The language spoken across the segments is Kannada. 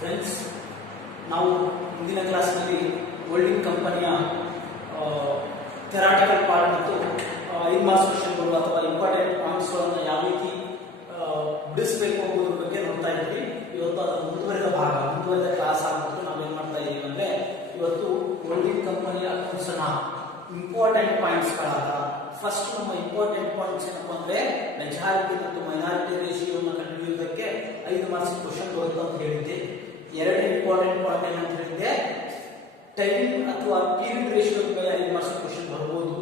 ಫ್ರೆಂಡ್ಸ್, ನಾವು ಮುಂದಿನ ಕ್ಲಾಸ್ನಲ್ಲಿ ಹೋಲ್ಡಿಂಗ್ ಕಂಪನಿಯ ಥೆರಾಟಿಕಲ್ ಪಾರ್ಟ್ ಮತ್ತು 5 ಮಾರ್ಕ್ಸ್ ಕ್ವೆಶ್ಚನ್ಗಳು ಅಥವಾ ಇಂಪಾರ್ಟೆಂಟ್ ಪಾಯಿಂಟ್ಸ್ಗಳನ್ನು ಯಾವ ರೀತಿ ಬಿಡಿಸಬೇಕು ಅನ್ನೋದ್ರ ಬಗ್ಗೆ ನೋಡ್ತಾ ಇದ್ದೀವಿ. ಇವತ್ತು ಅದರ ಮುಂದುವರೆದ ಕ್ಲಾಸ್ ಆಗ್ಬಿಟ್ಟು ನಾವೇನ್ ಮಾಡ್ತಾ ಇದೀವಿ ಅಂದ್ರೆ, ಇವತ್ತು ಹೋಲ್ಡಿಂಗ್ ಕಂಪನಿಯ ಅಕೌಂಟ್ಸ್ನ ಇಂಪಾರ್ಟೆಂಟ್ ಪಾಯಿಂಟ್ಸ್ಗಳಾದ ಫಸ್ಟ್ ನಮ್ಮ ಇಂಪಾರ್ಟೆಂಟ್ ಪಾಯಿಂಟ್ಸ್ ಏನಪ್ಪಾ ಅಂದ್ರೆ, ಮೆಜಾರಿಟಿ ಮತ್ತು ಮೈನಾರಿಟಿ ರೇಷಿಯೋನ ಕಂಡುಹಿಡಿಯುವುದಕ್ಕೆ 5 ಮಾರ್ಕ್ಸ್ ಕ್ವೆಶ್ಚನ್ ಬರುತ್ತೆ ಅಂತ ಹೇಳಿದ್ದೆ. ಎರಡನೇ ಇಂಪಾರ್ಟೆಂಟ್ ಪಾಯಿಂಟ್ ಏನಂತ ಹೇಳಿದ್ದೆ, ಟೈಮ್ ಅಥವಾ ಪೀರಿಯಡ್ ರೇಷಿಯೋ ಮೇಲೆ 5 ಮಾರ್ಕ್ಸ್ ಕ್ವೆಶ್ಚನ್ ಬರಬಹುದು.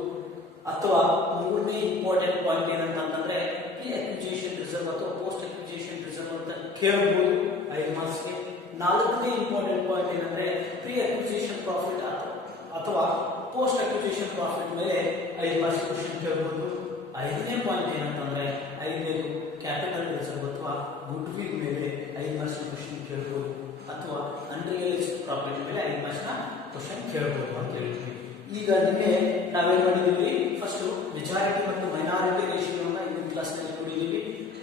ಅಥವಾ ಮೂರನೇ ಇಂಪಾರ್ಟೆಂಟ್ ಪಾಯಿಂಟ್ ಏನಂತಂದ್ರೆ, ಪ್ರೀ ಅಕ್ವಿಜಿಷನ್ ರಿಸರ್ವ್ ಅಥವಾ ಪೋಸ್ಟ್ ಅಕ್ವಿಜಿಷನ್ ರಿಸರ್ವ್ ಅಂತ ಕೇಳಬಹುದು 5 ಮಾರ್ಕ್ಸ್ಗೆ. ನಾಲ್ಕನೇ ಇಂಪಾರ್ಟೆಂಟ್ ಪಾಯಿಂಟ್ ಏನಂದ್ರೆ, ಪ್ರೀ ಅಕ್ವಿಜಿಷನ್ ಪ್ರಾಫಿಟ್ ಅಥವಾ ಪೋಸ್ಟ್ ಅಕ್ವಿಜಿಷನ್ ಪ್ರಾಫಿಟ್ ಮೇಲೆ 5 ಮಾರ್ಕ್ಸ್ ಕ್ವೆಶ್ಚನ್ ಕೇಳಬಹುದು. ಐದನೇ ಪಾಯಿಂಟ್ ಏನಂತಂದ್ರೆ, ಐದನೇದು ಕ್ಯಾಪಿಟಲ್ ರಿಸರ್ವ್ ಅಥವಾ ಗುಡ್ ವಿಲ್ ಮೇಲೆ 5 ಮಾರ್ಕ್ಸ್ ಕ್ವೆಶ್ಚನ್ ಕೇಳಬಹುದು. ಅಥವಾ ಅನ್ರಿಯಲೈಸ್ಡ್ ಪ್ರಾಫಿಟ್ ಮೇಲೆ 5 ಮಾರ್ಕ್ಸ್ ಕ್ವೆಶ್ಚನ್ ಕೇಳಬಹುದು ಅಂತ ಹೇಳ್ತೀವಿ. ಈಗ ನಿನ್ನೆ ನಾವೇನ್ ಮಾಡಿದೀವಿ, ಫಸ್ಟ್ ಮೆಜಾರಿಟಿ ಮತ್ತು ಮೈನಾರಿಟಿ ರೇಷಿಯೋನ ಇಂದಿನ ಕ್ಲಾಸ್ ನಲ್ಲಿ ನೋಡಿದೀವಿ.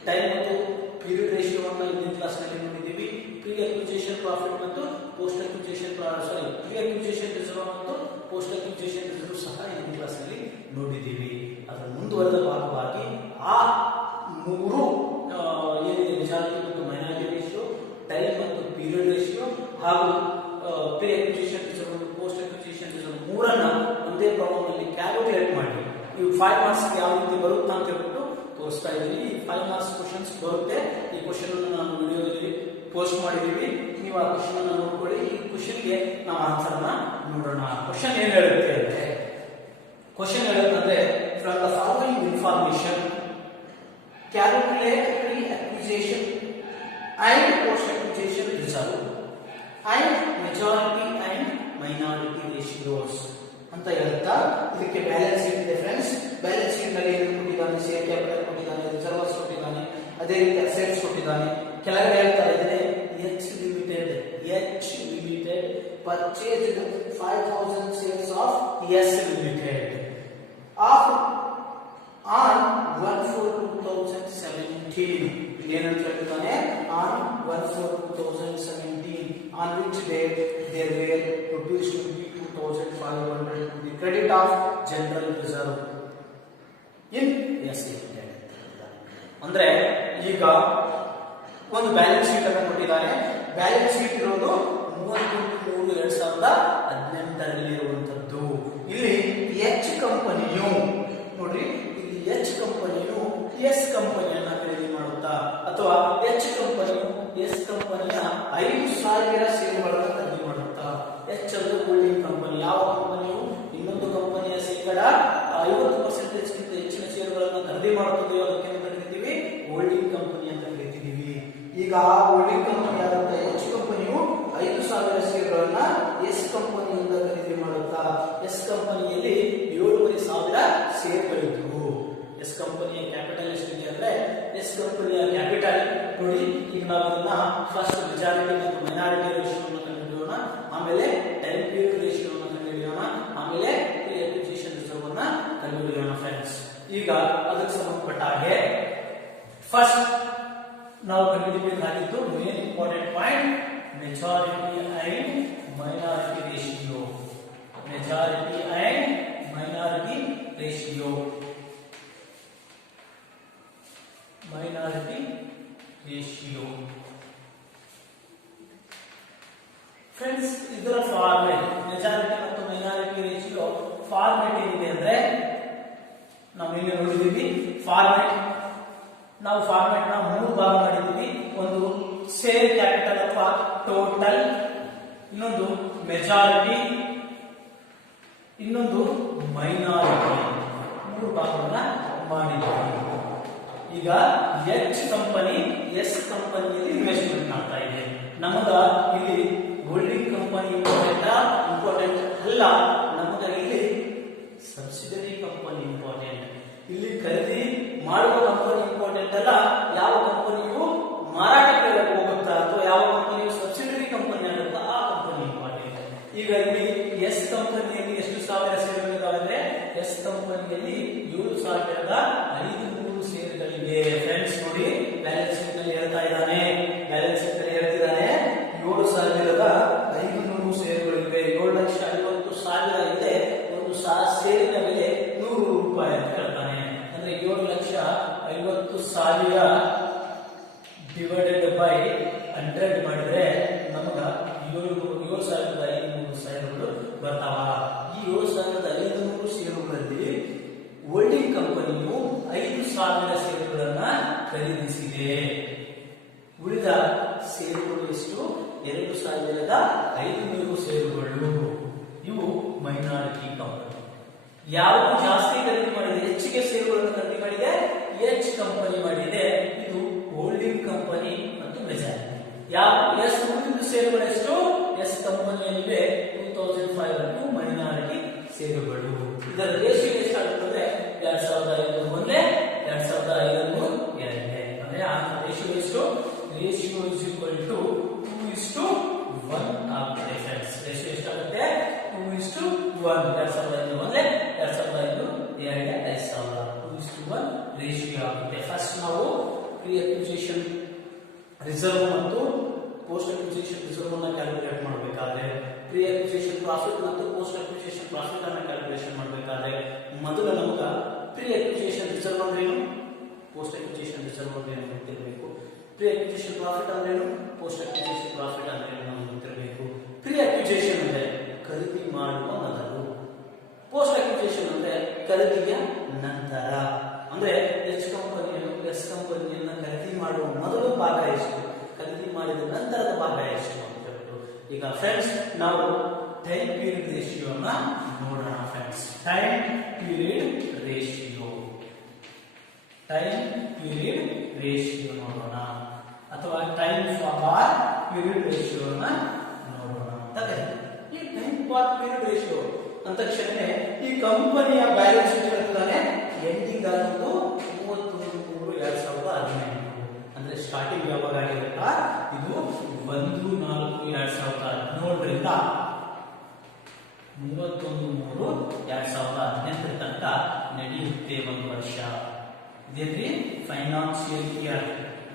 ಟೈಮ್ ಮತ್ತು ಪೀರಿಯಡ್ ರೇಷಿಯೋನ ಇಂದಿನ ಕ್ಲಾಸ್ ನಲ್ಲಿ ನೋಡಿದೀವಿ. ಪ್ರೀ ಅಕ್ವಿಜಿಷನ್ ಪ್ರಾಫಿಟ್ ಮತ್ತು post acquisition pre acquisition reserve ಮತ್ತು ಪೋಸ್ಟ್ ಅಕ್ವಿಜಿಷನ್ ರಿಸರ್ವ್ ಸಹ ಇಂದಿನ ಕ್ಲಾಸ್ ನಲ್ಲಿ ನೋಡಿದೀವಿ. ಅದರ ಮುಂದುವರೆದ ಭಾಗವಾಗಿ ಆ ಮೂರು ಏನಿದೆ, ಮೆಜಾರಿಟಿ ಮತ್ತು ಮೈನಾರಿಟಿ ರೇಷಿಯೋ, ಟೈಮ್ ಮತ್ತು ಪೀರಿಯಡ್ ರೇಷಿಯೋ ಹಾಗೂ ಪ್ರೀ ಅಕ್ವಿಜಿಷನ್ ರಿಸರ್ವ್ ಮತ್ತು ಪೋಸ್ಟ್ ಅಕ್ವಿಜಿಷನ್ ರಿಸರ್ವ್ ಮೂರನ್ನ ಒಂದೇ ಪ್ರಾಬ್ಲಮ್ ಅಲ್ಲಿ ಕ್ಯಾಲ್ಕುಲೇಟ್ ಮಾಡಿ ಇವು 5 ಮಾರ್ಕ್ಸ್ ಯಾವ ರೀತಿ ಬರುತ್ತಾ ಅಂತ ಹೇಳ್ಬಿಟ್ಟು ತೋರಿಸ್ತಾ ಇದ್ದೀವಿ. ಈ 5 ಮಾರ್ಕ್ಸ್ ಕ್ವೆಶ್ಚನ್ಸ್ ಬರುತ್ತೆ. ಈ ಕ್ವೆಶ್ಚನ್ ಅನ್ನು ನಾನು ವಿಡಿಯೋದಲ್ಲಿ ಪೋಸ್ಟ್ ಮಾಡಿದೀವಿ. ನೀವು ಆ ಕ್ವೆಶ್ಚನ್ ಅನ್ನು ನೋಡ್ಕೊಳ್ಳಿ. ಈ ಕ್ವೆಶ್ಚನ್ಗೆ ನಾವು ಆನ್ಸರ್ ನ ನೋಡೋಣ. ಕ್ವೆಶ್ಚನ್ ಏನ್ ಹೇಳುತ್ತೆ ಅಂದ್ರೆ, ಕ್ವೆಶ್ಚನ್ ಹೇಳುತ್ತಂದ್ರೆ, from the following information calculate pre acquisition and post acquisition reserve and majority and minority ratios ಅಂತ ಹೇಳುತ್ತಾ, ಇದಕ್ಕೆ ಬ್ಯಾಲೆನ್ಸ್ ಶೀಟ್ ಇದೆ ಫ್ರೆಂಡ್ಸ್. ಬ್ಯಾಲೆನ್ಸ್ ಶೀಟ್ ನಲ್ಲಿ ಏನು ಕೊಟ್ಟಿದ್ದಾನೆ, ಶೇರ್ ಕ್ಯಾಪಿಟಲ್ ಕೊಟ್ಟಿದ್ದಾನೆ, ರಿಸರ್ವ್ಸ್ ಕೊಟ್ಟಿದ್ದಾನೆ, ಅದೇ ರೀತಿ ಅಸೆಟ್ಸ್ ಕೊಟ್ಟಿದ್ದಾನೆ. ಕೆಳಗಡೆ ಹೇಳ್ತಾ ಇದ್ದಾರೆ, H limited purchased 5000 shares of S Limited on 1/4/2017. ಏನಂತ ಹೇಳ್ತಾನೆ, on 1/4/2017 on which date there were rupees 22,500 to the credit of general reserve in S Limited. ಅಂದ್ರೆ ಈಗ ಒಂದು ಬ್ಯಾಲೆನ್ಸ್ ಶೀಟ್ ಅನ್ನು ಕೊಟ್ಟಿದ್ದಾರೆ. ಬ್ಯಾಲೆನ್ಸ್ ಶೀಟ್ ಇರೋದು 30/3/2018 ಇರುವಂತದ್ದು. ಇಲ್ಲಿ ಎಚ್ ಕಂಪನಿಯು ನೋಡ್ರಿ, ಇಲ್ಲಿ ಎಚ್ ಕಂಪನಿಯು ಎಸ್ ಕಂಪನಿಯನ್ನ ಖರೀದಿ ಮಾಡುತ್ತಾ ಅಥವಾ ಎಚ್ ಕಂಪನಿಯು ಎಸ್ ಕಂಪನಿಯ 5,000 ಷೇರುಗಳನ್ನು ಖರೀದಿ ಮಾಡುತ್ತಾ. ಎಚ್ ಅದು ಹೋಲ್ಡಿಂಗ್ ಕಂಪನಿ. ಯಾವ ಕಂಪನಿಯು ಇನ್ನೊಂದು ಕಂಪನಿಯ ಶೇಕಡ 50% ಗಿಂತ ಹೆಚ್ಚಿನ ಷೇರುಗಳನ್ನು ಖರೀದಿ ಮಾಡುತ್ತದೆ, ಅದಕ್ಕೆ ಅಂತ ಕರಿತೀವಿ ಹೋಲ್ಡಿಂಗ್ ಕಂಪನಿ ಅಂತ ಕರಿತೀವಿ. ಈಗ ಆ ಹೋಲ್ಡಿಂಗ್ ಕಂಪನಿ ಆದಂತ ಎಚ್ ಕಂಪನಿಯು 5,000 ಷೇರುಗಳನ್ನ ಎಸ್ ಕಂಪನಿಯಿಂದ ಖರೀದಿ ಮಾಡುತ್ತಾ. ಎಸ್ ಕಂಪನಿಯಲ್ಲಿ 7,500 ಷೇರುಗಳಿದ್ದವು. ಎಸ್ ಕಂಪನಿಯ ಕ್ಯಾಪಿಟಲ್ ಎಷ್ಟಿದೆ ಅಂದ್ರೆ, ಎಸ್ ಕಂಪನಿಯ ಕ್ಯಾಪಿಟಲ್ ನೋಡಿ, ಈಗ ನಾವು ಇದನ್ನ ಫಸ್ಟ್ ಮೆಜಾರಿಟಿ ಮತ್ತು ಮೈನಾರಿಟಿ ರೇಷಿಯೋನ ಕಂಡುಹಿಡಿಯೋಣ, ಆಮೇಲೆ ಟೈಮ್ ಪೀರಿಯಡ್ ರೇಷಿಯೋನ ಕಂಡುಹಿಡಿಯೋಣ, ಆಮೇಲೆ ಪ್ರೀ ಅಕ್ವಿಜಿಷನ್ ರಿಸರ್ವ್ ಅನ್ನ ಕಂಡುಹಿಡಿಯೋಣ ಫ್ರೆಂಡ್ಸ್. ಈಗ ಅದಕ್ಕೆ ಸಂಬಂಧಪಟ್ಟ ಹಾಗೆ ಫಸ್ಟ್ ನಾವು ಕಂಡುಹಿಡಿಯಬೇಕಾಗಿದ್ದು main important point, majority and minority ratio. Majority and minority ratio. Minority ratio friends, ಇದರ ಫಾರ್ಮೆಟ್, ಮೆಜಾರಿಟಿ ಮತ್ತು ಮೈನಾರಿಟಿ ರೇಷಿಯೋ ಫಾರ್ಮೆಟ್ ಏನಿದೆ ಅಂದ್ರೆ, ನಾವು ಇಲ್ಲಿ ನೋಡಿದೀವಿ ಫಾರ್ಮೆಟ್. ನಾವು ಫಾರ್ಮೆಟ್ ನ 3 ಭಾಗ ಮಾಡಿದೀವಿ. ಒಂದು ಶೇರ್ ಕ್ಯಾಪಿಟಲ್ ಅಥವಾ ಟೋಟಲ್, ಇನ್ನೊಂದು ಮೆಜಾರಿಟಿ, ಇನ್ನೊಂದು ಮೈನಾರಿಟಿ. 3 ಭಾಗವನ್ನ ಮಾಡಿದ್ದೀವಿ. ಈಗ ಎಚ್ ಕಂಪನಿ ಎಸ್ ಕಂಪನಿಯಲ್ಲಿ ಇನ್ವೆಸ್ಟ್ಮೆಂಟ್ ಮಾಡ್ತಾ ಇದೆ. ನಮಗ ಇಲ್ಲಿ ಹೋಲ್ಡಿಂಗ್ ಕಂಪನಿ ಇಂಪಾರ್ಟೆಂಟ್ ಅಲ್ಲ, ನಮಗ ಇಲ್ಲಿ ಸಬ್ಸಿಡರಿ ಕಂಪನಿ ಇಂಪಾರ್ಟೆಂಟ್. ಇಲ್ಲಿ ಖರೀದಿ ಮಾಡುವ ಕಂಪನಿ ಇಂಪಾರ್ಟೆಂಟ್ ಅಲ್ಲ, ಯಾವ ಕಂಪನಿಯು ಮಾರಾಟಕ್ಕೆ ಹೋಗುತ್ತಾ ಅಥವಾ ಯಾವ ಕಂಪನಿಯು ಸಬ್ಸಿಡರಿ ಕಂಪನಿ ಆಗುತ್ತಾ ಆ ಕಂಪನಿ ಇಂಪಾರ್ಟೆಂಟ್. ಈಗ ಇಲ್ಲಿ ಎಸ್ ಕಂಪನಿಯಲ್ಲಿ ಎಷ್ಟು ಸಾವಿರ ಷೇರುಗಳಿದಾವೆ ಅಂದ್ರೆ, ಎಸ್ ಕಂಪನಿಯಲ್ಲಿ 7,500 ಷೇರುಗಳಿವೆ ಫ್ರೆಂಡ್ಸ್. ನೋಡಿ, ಬ್ಯಾಲೆನ್ಸ್ ಶೀಟ್ ನಲ್ಲಿ ಹೇಳ್ತಾ ಇದ್ದಾನೆ, ಬ್ಯಾಲೆನ್ಸ್ ಶೀಟ್ ನಲ್ಲಿ ಹೇಳ್ತಿದ್ದಾನೆ 7,000 ಬರ್ತಾವ. ಈ 7,500 ಷೇರುಗಳಲ್ಲಿ ಹೋಲ್ಡಿಂಗ್ ಕಂಪನಿಯು 5,000 ಷೇರುಗಳನ್ನ ಖರೀದಿಸಿದೆ. ಉಳಿದ ಷೇರುಗಳು ಎಷ್ಟು? 2,500 ಷೇರುಗಳು. ಇವು ಮೈನಾರಿಟಿ ಕಂಪನಿ. ಯಾವುದು ಜಾಸ್ತಿ ಖರೀದಿ ಮಾಡಿದೆ, ಹೆಚ್ಚಿಗೆ ಷೇರುಗಳನ್ನು ಖರೀದಿ ಮಾಡಿದೆ, ಎಚ್ ಕಂಪನಿ ಮಾಡಿದೆ. ಇದು ಹೋಲ್ಡಿಂಗ್ ಕಂಪನಿ ಮತ್ತು ಮೆಜಾರಿಟಿ. ಯಾವ ಎಸ್ ಉಳಿದ ಷೇರುಗಳು ಎಷ್ಟು? ಎಸ್ ಕಂಪನಿಯಲ್ಲಿವೆ 2,500 ಮೈನಾರಿಟಿ ಷೇರುಗಳು. ಇದರ ರೇಷಿಯೋ ಎಷ್ಟಾಗುತ್ತದೆ? 2,500 ಒಂದೇ, 2,500 ಎರಡನೇ. ಅಂದ್ರೆ ಆ ರೇಷಿಯೋ ಎಷ್ಟು? ರೇಷಿಯೋ ಇಸ್ ಈಕ್ವಲ್ ಟು 2:1 ಆಗುತ್ತೆ ಫ್ರೆಂಡ್ಸ್. ರೇಷಿಯೋ ಎಷ್ಟಾಗುತ್ತೆ? 2:1. 2,500 ಒಂದೇ, 2,500 ಎರಡನೇ, 5,000. 2:1 ರೇಷಿಯೋ ಆಗುತ್ತೆ. ಫಸ್ಟ್ ನಾವು ಪ್ರೀ ಅಕ್ವಿಸಿಷನ್ ರಿಸರ್ವ್ ಮತ್ತು ಪೋಸ್ಟ್ ಅಕ್ವಿಸಿಷನ್ ರಿಸರ್ವ್ ಅನ್ನು ಕ್ಯಾಲ್ಕುಲೇಟ್ ಮಾಡಬೇಕಾದ್ರೆ, ಪ್ರೀ ಅಕ್ವಿಸಿಷನ್ ಪ್ರಾಫಿಟ್ ಮತ್ತು ಪೋಸ್ಟ್ ಅಕ್ವಿಸಿಷನ್ ಪ್ರಾಫಿಟ್ ಅನ್ನು ಕ್ಯಾಲ್ಕುಲೇಷನ್ ಮಾಡಬೇಕಾದ್ರೆ ಮೊದಲು ನಮಗೆ ಪ್ರೀ ಅಕ್ವಿಸಿಷನ್ ರಿಸರ್ವ್ ಅಂದ್ರೆ ಏನು, ಪೋಸ್ಟ್ ಅಕ್ವಿಸಿಷನ್ ರಿಸರ್ವ್ ಅಂದ್ರೆ ಏನು ಗೊತ್ತಿರಬೇಕು. ಪ್ರೀ ಅಕ್ವಿಸಿಷನ್ ಪ್ರಾಫಿಟ್ ಅಂದ್ರೆ ಏನು, ಪೋಸ್ಟ್ ಅಕ್ವಿಸಿಷನ್ ಪ್ರಾಫಿಟ್ ಅಂದ್ರೆ ಏನು ನಮಗೆ ಗೊತ್ತಿರಬೇಕು. ಪ್ರೀ ಅಕ್ವಿಸಿಷನ್ ಅಂದ್ರೆ ಖರೀದಿ ಮಾಡುವ ಮೊದಲು, ಪೋಸ್ಟ್ ಅಕ್ವಿಸಿಷನ್ ಅಂದ್ರೆ ಖರೀದಿಯ ನಂತರ. ಅಂದ್ರೆ ಎಚ್ ಕಂಪನಿಯನ್ನು ಎಸ್ ಕಂಪನಿಯನ್ನ ಖರೀದಿ ಮಾಡುವ ಮೊದಲು ಭಾಗ ಎಷ್ಟು, ಖರೀದಿ ಮಾಡಿದ ನಂತರದ ಭಾಗ ಎಷ್ಟು ಅಂತ ಹೇಳ್ಬಿಟ್ಟು. ಈಗ ಫ್ರೆಂಡ್ಸ್ ನಾವು ಟೈಮ್ ಪೀರಿಯಡ್ ರೇಷಿಯೋನ ನೋಡೋಣ friends. Time period ratio, time period ratio ನೋಡೋಣ, ಅಥವಾ ಟೈಮ್ ಫಾರ್ ಪೀರಿಯಡ್ ರೇಷಿಯೋನ ನೋಡೋಣ ಅಂತ ಕರೀತೀವಿ. ಈ ಟೈಮ್ ಫಾರ್ ಪೀರಿಯಡ್ ರೇಷಿಯೋ ಅಂತ ತಕ್ಷಣ ಈ ಕಂಪನಿಯ ಬ್ಯಾಲೆನ್ಸ್ ಶೀಟ್ ಹೇಳ್ತಾನೆ ಎಂಡಿಂಗ್ ಆಗೋದು 31/3/2015. ಅಂದ್ರೆ ಸ್ಟಾರ್ಟಿಂಗ್ ಯಾವಾಗ ಆಗಿರುತ್ತಾ ಇದು 1/4/2017ರಿಂದ 31/3/2018 ತನಕ ನಡೆಯುತ್ತೆ ಒಂದು ವರ್ಷ. ಇದೇ ಫೈನಾನ್ಸಿಯಲ್ ಇಯರ್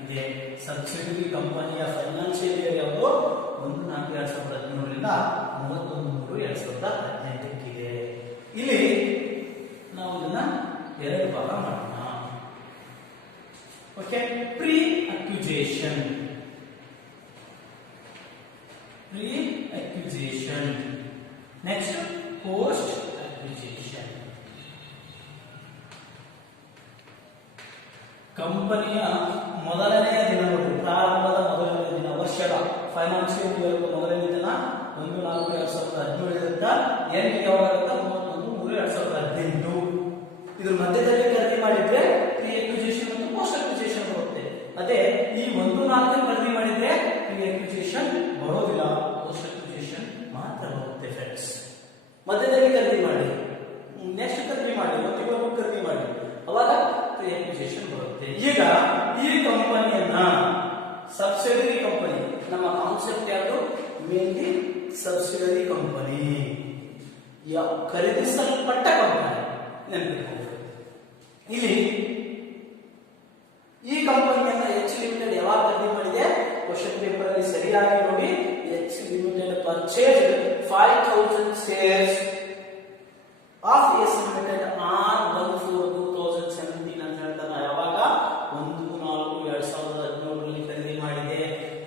ಇದೆ. ಸಬ್ಸಿಡರಿ ಕಂಪನಿಯ ಫೈನಾನ್ಸಿಯಲ್ ಇಯರ್ ಯಾವುದು? 1/4/2017ರಿಂದ 31/3/2018 ಇದೆ. ಇಲ್ಲಿ ನಾವು ಇದನ್ನ ಎರಡು ಭಾಗ ಮಾಡೋಣ. Okay, pre acquisition, pre acquisition. Next post acquisition. ಕಂಪನಿಯ ಮೊದಲನೆಯ ದಿನ ನೋಡಿ, ಪ್ರಾರಂಭದ ಮೊದಲನೇ ದಿನ, ವರ್ಷದ ಫೈನಾನ್ಸಿಯಲ್ ಇಯರ್ ಮೊದಲನೇ ದಿನ 1/4/2017ರಿಂದ ಎಂಡ್ ಯಾವಾಗುತ್ತೆ 31/3/2018. ಇದ್ರ ಮಧ್ಯದಲ್ಲಿ ಖರೀದಿ ಮಾಡಿದ್ರೆ ಪ್ರೀ ಅಕ್ವಿಸಿಷನ್ ಮತ್ತು ಪೋಸ್ಟ್ ಅಕ್ವಿಸಿಷನ್ ಬರುತ್ತೆ. ಅದೇ ಈ 1/4 ಖರೀದಿ ಮಾಡಿದ್ರೆ ಪ್ರೀ ಅಕ್ವಿಸಿಷನ್ ಬರೋದಿಲ್ಲ, ಪೋಸ್ಟ್ ಅಕ್ವಿಸಿಷನ್ ಮಾತ್ರ ಬರುತ್ತೆ ಫ್ರೆಂಡ್ಸ್. ಮಧ್ಯದಲ್ಲಿ ಖರೀದಿ ಮಾಡಿ, ನೆಕ್ಸ್ಟ್ ಖರೀದಿ ಮಾಡಿ, ಇವತ್ತು ಖರೀದಿ ಮಾಡಿ, ಅವಾಗ ಪ್ರೀ ಅಕ್ವಿಸಿಷನ್ ಬರುತ್ತೆ. ಈಗ ಈ ಕಂಪನಿಯನ್ನ ಸಬ್ಸಿಡರಿ ಕಂಪನಿ, ನಮ್ಮ ಕಾನ್ಸೆಪ್ಟ್ ಯಾವುದು? ಮೇನ್ಲಿ ಸಬ್ಸಿಡರಿ ಕಂಪನಿ, ಖರೀದಿಸಲ್ಪಟ್ಟ ಕಂಪನಿ ನೆನಪಿಟ್ಕೊಂಡು. ಇಲ್ಲಿ ಈ ಕಂಪನಿಯನ್ನ ಎಚ್ ಲಿಮಿಟೆಡ್ ಯಾವಾಗ ಖರೀದಿ ಮಾಡಿದೆ? ಕ್ವಶನ್ ಪೇಪರ್ ಅಲ್ಲಿ ಸರಿಯಾಗಿ ನೋಡಿ. H limited purchase 5,000 shares of S limited on 1/4/2017 ಅಂತ ಹೇಳ್ತಾರೆ. ಯಾವಾಗ? 1/4/2017ರಲ್ಲಿ ಖರೀದಿ ಮಾಡಿದೆ.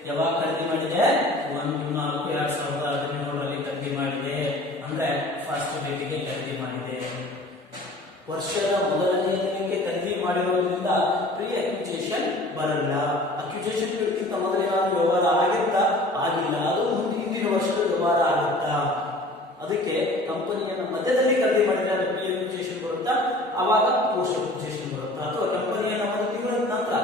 ಯಾವಾಗ ಖರೀದಿ ಮಾಡಿದೆ? 1/4/2017ರಲ್ಲಿ ಖರೀದಿ ಮಾಡಿದೆ. ಅಂದ್ರೆ ಫಸ್ಟ್ ಡೇಟಿಗೆ ಖರೀದಿ ಮಾಡಿದೆ. ವರ್ಷದ ಮೊದಲನೇ ದಿನಕ್ಕೆ ಖರೀದಿ ಮಾಡಿರೋದ್ರಿಂದ ಪ್ರೀ ಅಕ್ವಿಸಿಷನ್ ಬರಲ್ಲ. ಅಕ್ವಿಸಿಷನ್ ಪೀರಿಯಡ್ಗಿಂತ ಮೊದಲು ಏನಾದ್ರು ವ್ಯವಹಾರ ಆಗಿತ್ತಾ? ಆಗಿಲ್ಲ. ಅದು ಹಿಂದಿನ ವರ್ಷದ ವ್ಯವಹಾರ ಆಗುತ್ತಾ? ಅದಕ್ಕೆ ಕಂಪನಿಯನ್ನ ಮಧ್ಯದಲ್ಲಿ ಖರೀದಿ ಮಾಡಿದ್ರೆ ಪ್ರೀ ಅಕ್ವಿಸಿಷನ್ ಬರುತ್ತಾ, ಅವಾಗ ಪೋಸ್ಟ್ ಅಕ್ವಿಸಿಷನ್ ಬರುತ್ತಾ, ಅಥವಾ ಕಂಪನಿಯನ್ನ 1 ತಿಂಗಳ ನಂತರ.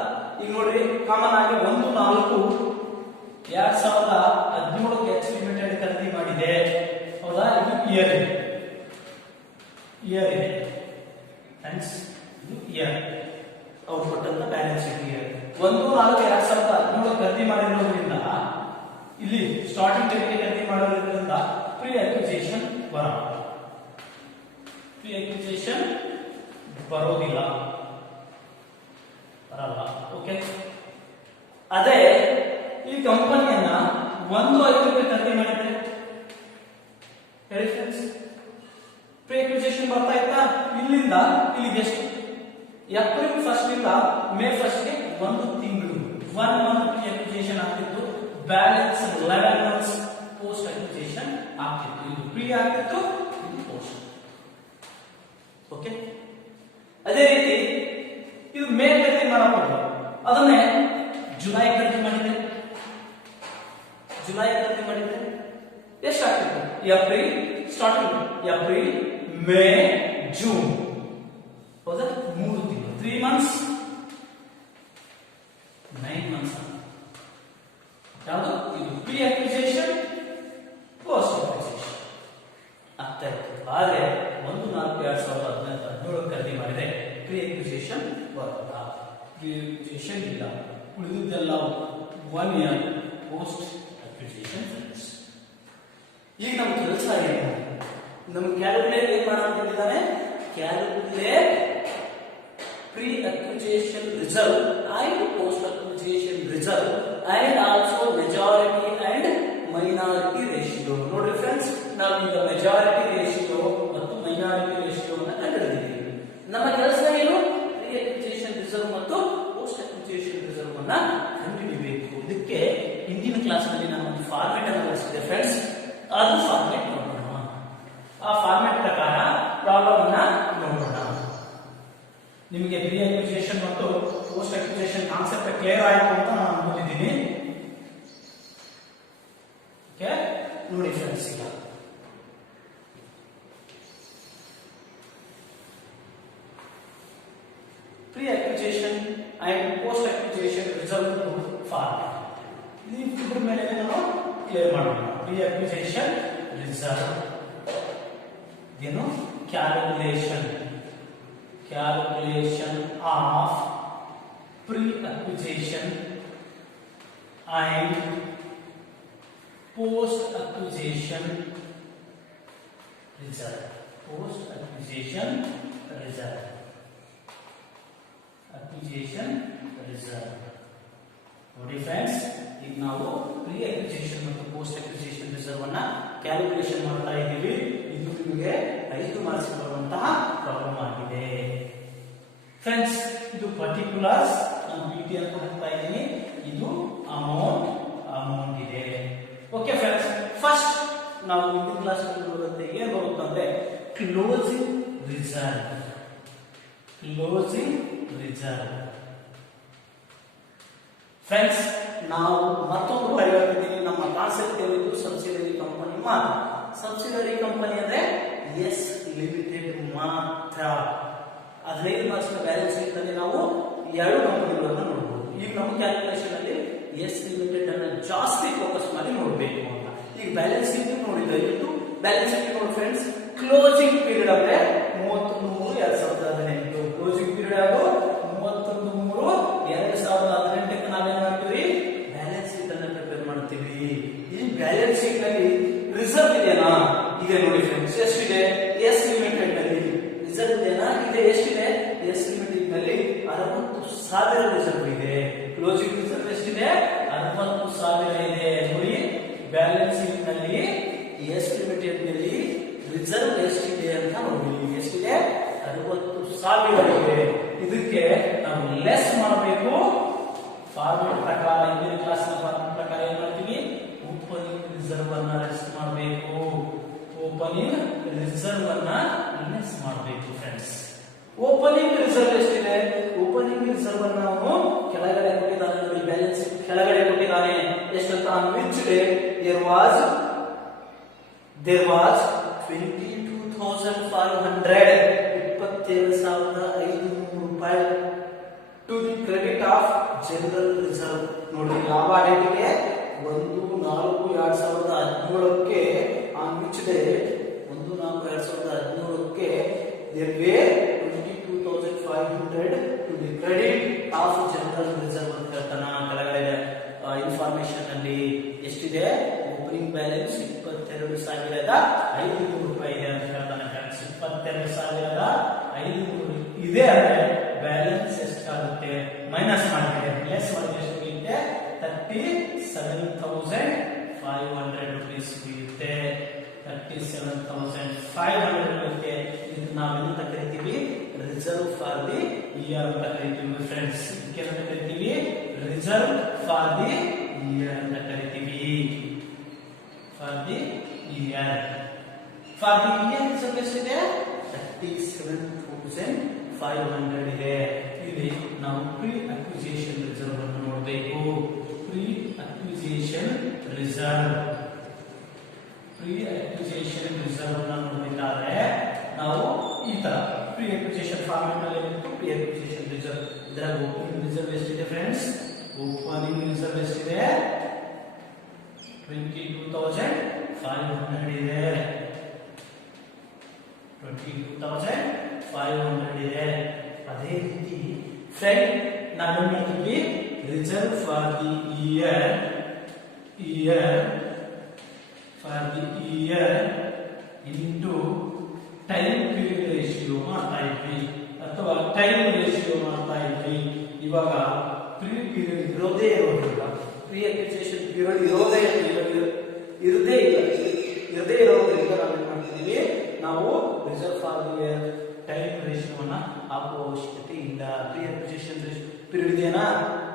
ಈಗ ನೋಡ್ರಿ, ಕಾಮನ್ ಆಗಿ 1/4/2017 ಎಚ್ ಲಿಮಿಟೆಡ್ ಖರೀದಿ ಮಾಡಿದೆ, ಹೌದಾ? ಇದು ಇಯರ್ ಇದೆ, ಇಯರ್ ಇದೆ ಫ್ರೆಂಡ್ಸ್, ಇದು ಇಯರ್ ಅವ್ರು ಕೊಟ್ಟಂತ ಬ್ಯಾಲೆನ್ಸ್ ಶೀಟ್ ಇಯರ್. 1/4/2017 ಖರೀದಿ ಮಾಡಿರೋದ್ರಿಂದ ಇಲ್ಲಿ ಸ್ಟಾರ್ಟಿಂಗ್ ಡೇಟ್ಗೆ ಖರೀದಿ ಮಾಡೋದ್ರಿಂದ ಪ್ರೀ ಅಕ್ವಿಸಿಷನ್ ಬರಲ್ಲ, ಪ್ರೀ ಅಕ್ವಿಸಿಷನ್ ಬರೋದಿಲ್ಲ, ಬರಲ್ಲ. ಓಕೆ, ಅದೇ ಈ ಕಂಪನಿಯನ್ನ 1/5 ಖರೀದಿ ಮಾಡಿದ್ರೆ ಹೇಳಿ ಫ್ರೆಂಡ್ಸ್, ಪ್ರೀ ಅಕ್ವಿಸಿಷನ್ ಬರ್ತಾ ಇತ್ತಾ? ಇಲ್ಲಿಂದ ಇಲ್ಲಿಗೆ ಎಷ್ಟು? ಏಪ್ರಿಲ್ 1 ಇಂದ ಮೇ 1 ಗೆ 1 ತಿಂಗಳು, 1 ಮಂತ್ ಪ್ರೀ ಅಕ್ವಿಸಿಷನ್ ಆಗ್ತಿತ್ತು. ಬ್ಯಾಲೆನ್ಸ್ 11 ಮಂತ್ಸ್ ಪೋಸ್ಟ್ ಅಕ್ವಿಸಿಷನ್ ಆಗ್ತಿತ್ತು. ಇದು ಪ್ರೀ ಪ್ರೀ ಆಗ್ತಿತ್ತು, ಇದು ಪೋಸ್ಟ್. ಓಕೆ, ಅದೇ ರೀತಿ ಇದು ಮೇ ಖರೀದಿ ಮಾಡಬಹುದು, ಅದನ್ನೇ ಜುಲೈ ಖರೀದಿ ಮಾಡಿದ್ರೆ, ಜುಲೈ ಖರೀದಿ ಮಾಡಿದ್ರೆ ಎಷ್ಟಾಗ್ತಿತ್ತು? April starting, April May June, ಹೌದಾ? 3 ತಿಂಗಳು, 3 months 9 months. ಯಾವುದು ಇದು? ಪ್ರೀ ಅಕ್ವಿಸಿಷನ್, ಪೋಸ್ಟ್ ಅಕ್ವಿಸಿಷನ್ ಆಗ್ತಾ ಇತ್ತು. ಆದರೆ 1/4/2017 ಖರೀದಿ ಮಾಡಿದ್ರೆ ಪ್ರೀ ಅಕ್ವಿಸಿಷನ್ ಬರುತ್ತ, ಪ್ರೀ ಅಕ್ವಿಸಿಷನ್ ಇಲ್ಲ, ಉಳಿದಿದ್ದೆಲ್ಲ 1 year ಪೋಸ್ಟ್ ಅಕ್ವಿಸಿಷನ್. ಈಗ ನಮ್ಮ ಕೆಲಸ ಏನು? ನಮ್ಮ ಕ್ಯಾಲ್ಕುಲೇಟ್ ಏನ್ ಮಾಡಿದ್ದಾನೆ? Calculate pre acquisition reserve and post acquisition reserve and also majority and minority ratio. ನೋಡ್ರಿ ಫ್ರೆಂಡ್ಸ್, ನಾವು ಈಗ ಮೆಜಾರಿಟಿ ರೇಷಿಯೋ ಮತ್ತು ಮೈನಾರಿಟಿ ರೇಷಿಯೋವನ್ನು ಕಂಡುಹಿಡಿದಿದ್ದೀವಿ. ನಮ್ಮ ಕೆಲಸ ಏನು? ಪ್ರೀ ಅಕ್ವಿಸಿಷನ್ ರಿಸರ್ವ್ ಮತ್ತು ಪೋಸ್ಟ್ ಅಕ್ವಿಸಿಷನ್ ರಿಸರ್ವ್ ಅನ್ನ ಕಂಡುಹಿಡಿಯಬೇಕು. ಇದಕ್ಕೆ ಹಿಂದಿನ ಕ್ಲಾಸ್ ನಲ್ಲಿ ನಾನು ಒಂದು ಫಾರ್ಮೆಟ್ ಅನ್ನು ಬಳಸಿದೆ ಫ್ರೆಂಡ್ಸ್, ಅದು ಫಾರ್ಮೆಟ್ ನೋಡೋಣ. ಆ ಫಾರ್ಮೆಟ್ ಪ್ರಕಾರ ಪ್ರಾಬ್ಲಮ್ ಅನ್ನ ನೋಡೋಣ. ನಿಮಗೆ ಪ್ರೀ ಅಕ್ವಿಸಿಷನ್ ಮತ್ತು ಪೋಸ್ಟ್ ಅಕ್ವಿಸಿಷನ್ ಕಾನ್ಸೆಪ್ಟ್ ಕ್ಲಿಯರ್ ಆಯಿತು ಅಂತ ನಾನು ಅನ್ಕೊಂಡಿದ್ದೀನಿ. ಓಕೆ, ನೋಡಿ ಫ್ರೆಂಡ್ಸ್, ಈಗ pre acquisition and post acquisition reserve format ಇದ್ರ ಮೇಲೆ ನಾವು ಕ್ಲಿಯರ್ ಮಾಡೋಣ. ಪ್ರೀ ಅಕ್ವಿಸಿಷನ್ ರಿಸರ್ವ್ ಏನು? Calculation of pre acquisition and post acquisition reserve. Post acquisition reserve, acquisition reserve. ನೋಡಿ ಫ್ರೆಂಡ್ಸ್, ಈಗ ನಾವು ಪ್ರೀ ಅಕ್ವಿಸಿಷನ್ ಮತ್ತು ಪೋಸ್ಟ್ ಅಕ್ವಿಸಿಷನ್ ರಿಸರ್ವ್ ಅನ್ನ ಕ್ಯಾಲ್ಕುಲೇಷನ್ ಮಾಡ್ತಾ ಇದ್ದೀವಿ. ಇದು ನಿಮಗೆ 5 ಮಾರ್ಕ್ಸ್ ಬರುವಂತಹ ಪ್ರಾಬ್ಲಮ್ ಆಗಿದೆ ಫ್ರೆಂಡ್ಸ್. ಇದು ಪರ್ಟಿಕ್ಯುಲರ್ಸ್, ನಾನು ಪಿಟಿ ಅಂತ ಹಾಕ್ತಾ ಇದ್ದೀನಿ. ಇದು ಅಮೌಂಟ್ ಇದೆ. ಓಕೆ ಫ್ರೆಂಡ್ಸ್, ಫಸ್ಟ್ ನಾವು ಇಂದಿನ ಕ್ಲಾಸ್ ನೋಡುವಂತೆ ಏನು ಬರುತ್ತಂದ್ರೆ ಕ್ಲೋಸಿಂಗ್ ರಿಸರ್ವ್. ಫ್ರೆಂಡ್ಸ್, ನಾವು ಮತ್ತೊಂದು ಹೇಳ್ತಿದ್ದೀವಿ. ನಮ್ಮ ಕಾನ್ಸೆಪ್ಟ್ ಏನಿತ್ತು? ಸಬ್ಸಿಡರಿ ಕಂಪನಿ ಮಾತ್ರ. ಸಬ್ಸಿಡರಿ ಕಂಪನಿ ಅಂದ್ರೆ ಎಸ್ ಲಿಮಿಟೆಡ್ ಮಾತ್ರ. 15 ಮಾರ್ಕ್ಸ್ ಬ್ಯಾಲೆನ್ಸ್ ಶೀಟ್ ಅಲ್ಲಿ ನಾವು 2 ಕಂಪನಿಗಳನ್ನು ನೋಡಬಹುದು. ಈಗ ನಮ್ಮ ಕ್ಯಾಲ್ಕುಲೇಷನ್ ಅಲ್ಲಿ ಎಸ್ ಲಿಮಿಟೆಡ್ ಅನ್ನ ಜಾಸ್ತಿ ಫೋಕಸ್ ಮಾಡಿ ನೋಡಬೇಕು ಅಂತ. ಈಗ ಬ್ಯಾಲೆನ್ಸ್ ಶೀಟ್ ನೋಡಿದ್ರೆ ಇದು ಬ್ಯಾಲೆನ್ಸ್ ಶೀಟ್ ನೋಡಿ ಫ್ರೆಂಡ್ಸ್, ಕ್ಲೋಸಿಂಗ್ ಪೀರಿಯಡ್ ಅಂದ್ರೆ 31/3/2018. ಕ್ಲೋಸಿಂಗ್ ಪೀರಿಯಡ್ ಅದು 31/3/2018 ನಾವೇನ್ ಮಾಡ್ತೀವಿ? ಬ್ಯಾಲೆನ್ಸ್ ಶೀಟ್ ಅನ್ನ ಪ್ರಿಪೇರ್ ಮಾಡ್ತೀವಿ. ಈ ಬ್ಯಾಲೆನ್ಸ್ ಶೀಟ್ ನಲ್ಲಿ ರಿಸರ್ವ್ ಇದೆನಾ? ಇದೆ ನೋಡಿ ಫ್ರೆಂಡ್ಸ್. ಎಷ್ಟಿದೆ? ಎಸ್ ಲಿಮಿಟೆಡ್ ನಲ್ಲಿ ರಿಸರ್ವ್ ಇದೆನಾ? ಇದೆ. ಎಷ್ಟಿದೆ? ಎಸ್ ಲಿಮಿಟೆಡ್ ನಲ್ಲಿ 60,000 ರಿಸರ್ವ್ ಇದೆ. ಕ್ಲೋಸಿಂಗ್ ರಿಸರ್ವ್ ಎಷ್ಟಿದೆ? 60,000 ಇದೆ. ನೋಡಿ, ಬ್ಯಾಲೆನ್ಸ್ ಶೀಟ್ ನಲ್ಲಿ ಎಸ್ ಲಿಮಿಟೆಡ್ ನಲ್ಲಿ ರಿಸರ್ವ್ ಎಷ್ಟಿದೆ ಅಂತ ನೋಡಿ. ಎಷ್ಟಿದೆ? 60,000 ಇದೆ. ಇದಕ್ಕೆ ನಾವು ಲೆಸ್ ಮಾಡಬೇಕು. ಫಾರ್ಮೆಟ್ ಪ್ರಕಾರ, ಇಂದಿನ ಕ್ಲಾಸ್ನ ಫಾರ್ಮೆಟ್ ಪ್ರಕಾರ ಏನ್ ಮಾಡ್ತೀವಿ? ಓಪನಿಂಗ್ ರಿಸರ್ವ್ ಅನ್ನ ಲೆಸ್ ಮಾಡಬೇಕು. ಓಪನಿಂಗ್ ರಿಸರ್ವ್ ಅನ್ನ ಲೆಸ್ ಮಾಡಬೇಕು ಫ್ರೆಂಡ್ಸ್. ಓಪನಿಂಗ್ ರಿಸರ್ವ್ ಎಷ್ಟಿದೆ? ಓಪನಿಂಗ್ ರಿಸರ್ವ್ ಅನ್ನು ನಾವು ಕೆಳಗಡೆ ಕೊಟ್ಟಿದ್ದಾನೆ ನೋಡಿ, ಬ್ಯಾಲೆನ್ಸ್ ಕೆಳಗಡೆ ಕೊಟ್ಟಿದ್ದಾನೆ. ಎಷ್ಟಂತ? ವಿಚ್ ಡೇ ದೇರ್ ವಾಸ್ 22,500 ರೂಪಾಯಿ to the credit of general reserve. ನೋಡಿ, ಯಾವ ಡೇಟ್ಗೆ? 1/4/2017ಕ್ಕೆ ಆನ್ ವಿಚ್ ಡೇ? 1/4/2017ಕ್ಕೆ there were 22,500 to the credit of general reserve ಅಂತ ಹೇಳ್ತಾನ. ಕೆಳಗಡೆ ಇನ್ಫಾರ್ಮೇಶನ್ ಅಲ್ಲಿ ಎಷ್ಟಿದೆ? ಓಪನಿಂಗ್ ಬ್ಯಾಲೆನ್ಸ್ 22,500 ರೂಪಾಯಿ ಇದೆ ಅಂತ ಹೇಳ್ತಾನೆ ಫ್ರೆಂಡ್ಸ್. 22,500 ಇದೆ ಅಂದ್ರೆ ಬ್ಯಾಲೆನ್ಸ್ ಎಷ್ಟಾಗುತ್ತೆ? ಮೈನಸ್ ಮಾಡಿದ್ರೆ ಲೆಸ್ ಮಾಡಿದ್ರೆ ಎಷ್ಟು ಬರುತ್ತೆ? 37,500 ರೂಪೀಸ್ ಬರುತ್ತೆ. 37,500 ಬರುತ್ತೆ. ಇದು ನಾವೆಂತ ಕರಿತೀವಿ? ರಿಸರ್ವ್ ಫಾರ್ ದಿ ಇಯರ್ ಅಂತ ಕರಿತೀವಿ ಫ್ರೆಂಡ್ಸ್. ಇದಕ್ಕೆ ಅಂತ ಕರಿತೀವಿ? ರಿಸರ್ವ್ ಫಾರ್ ದಿ ಇಯರ್ ಅಂತ ಕರಿತೀವಿ. For the year. For the year reserve ಎಷ್ಟಿದೆ 37,500 ಇದೆ. ಇಲ್ಲಿ ನಾವು ಪ್ರೀ ಅಕ್ವಿಸಿಷನ್ ರಿಸರ್ವ್ ಅನ್ನು ನೋಡಬೇಕು. ಪ್ರೀ ಅಕ್ವಿಸಿಷನ್ ರಿಸರ್ವ್ ಅನ್ನು ನೋಡಬೇಕಾದ್ರೆ ನಾವು ಈ ತರ ಪ್ರೀ ಅಕ್ವಿಸಿಷನ್ ಫಾರ್ಮೆಟ್ ನಲ್ಲಿ ಪ್ರೀ ಅಕ್ವಿಸಿಷನ್ ರಿಸರ್ವ್ ಇದರ ಓಪನಿಂಗ್ ರಿಸರ್ವ್ ಎಷ್ಟಿದೆ ಫ್ರೆಂಡ್ಸ್? ಓಪನಿಂಗ್ ರಿಸರ್ವ್ ಎಷ್ಟಿದೆ? 22,500 ಇದೆ. 22,500 ಇದೆ. ಅದೇ ರೀತಿ ಫ್ರೆಂಡ್ ನಾವೇನ್ ಮಾಡ್ತೀವಿ? Reserve for the year into time period ratio ಮಾಡ್ತಾ ಇದ್ವಿ ಅಥವಾ ಟೈಮ್ ರೇಷಿಯೋ ಮಾಡ್ತಾ ಇದ್ವಿ. ಇವಾಗ ಪ್ರೀ ಪೀರಿಯಡ್ ಇರೋದೇ ಇರೋದಿಲ್ಲ, ಪ್ರೀ ಅಕ್ವಿಸಿಷನ್ ಪೀರಿಯಡ್ ಇರೋದೇ ಇರೋದ್ರಿಂದ ನಾವೇನ್ ಮಾಡ್ತಿದೀವಿ? ನಾವು reserve for the year time ರೇಷಿಯೋನ ಹಾಕುವ ಅವಶ್ಯಕತೆ ಇಲ್ಲ. ಪ್ರೀ ಅಕ್ವಿಸಿಷನ್ ಪೀರಿಯಡ್ ಇದೆಯಾ?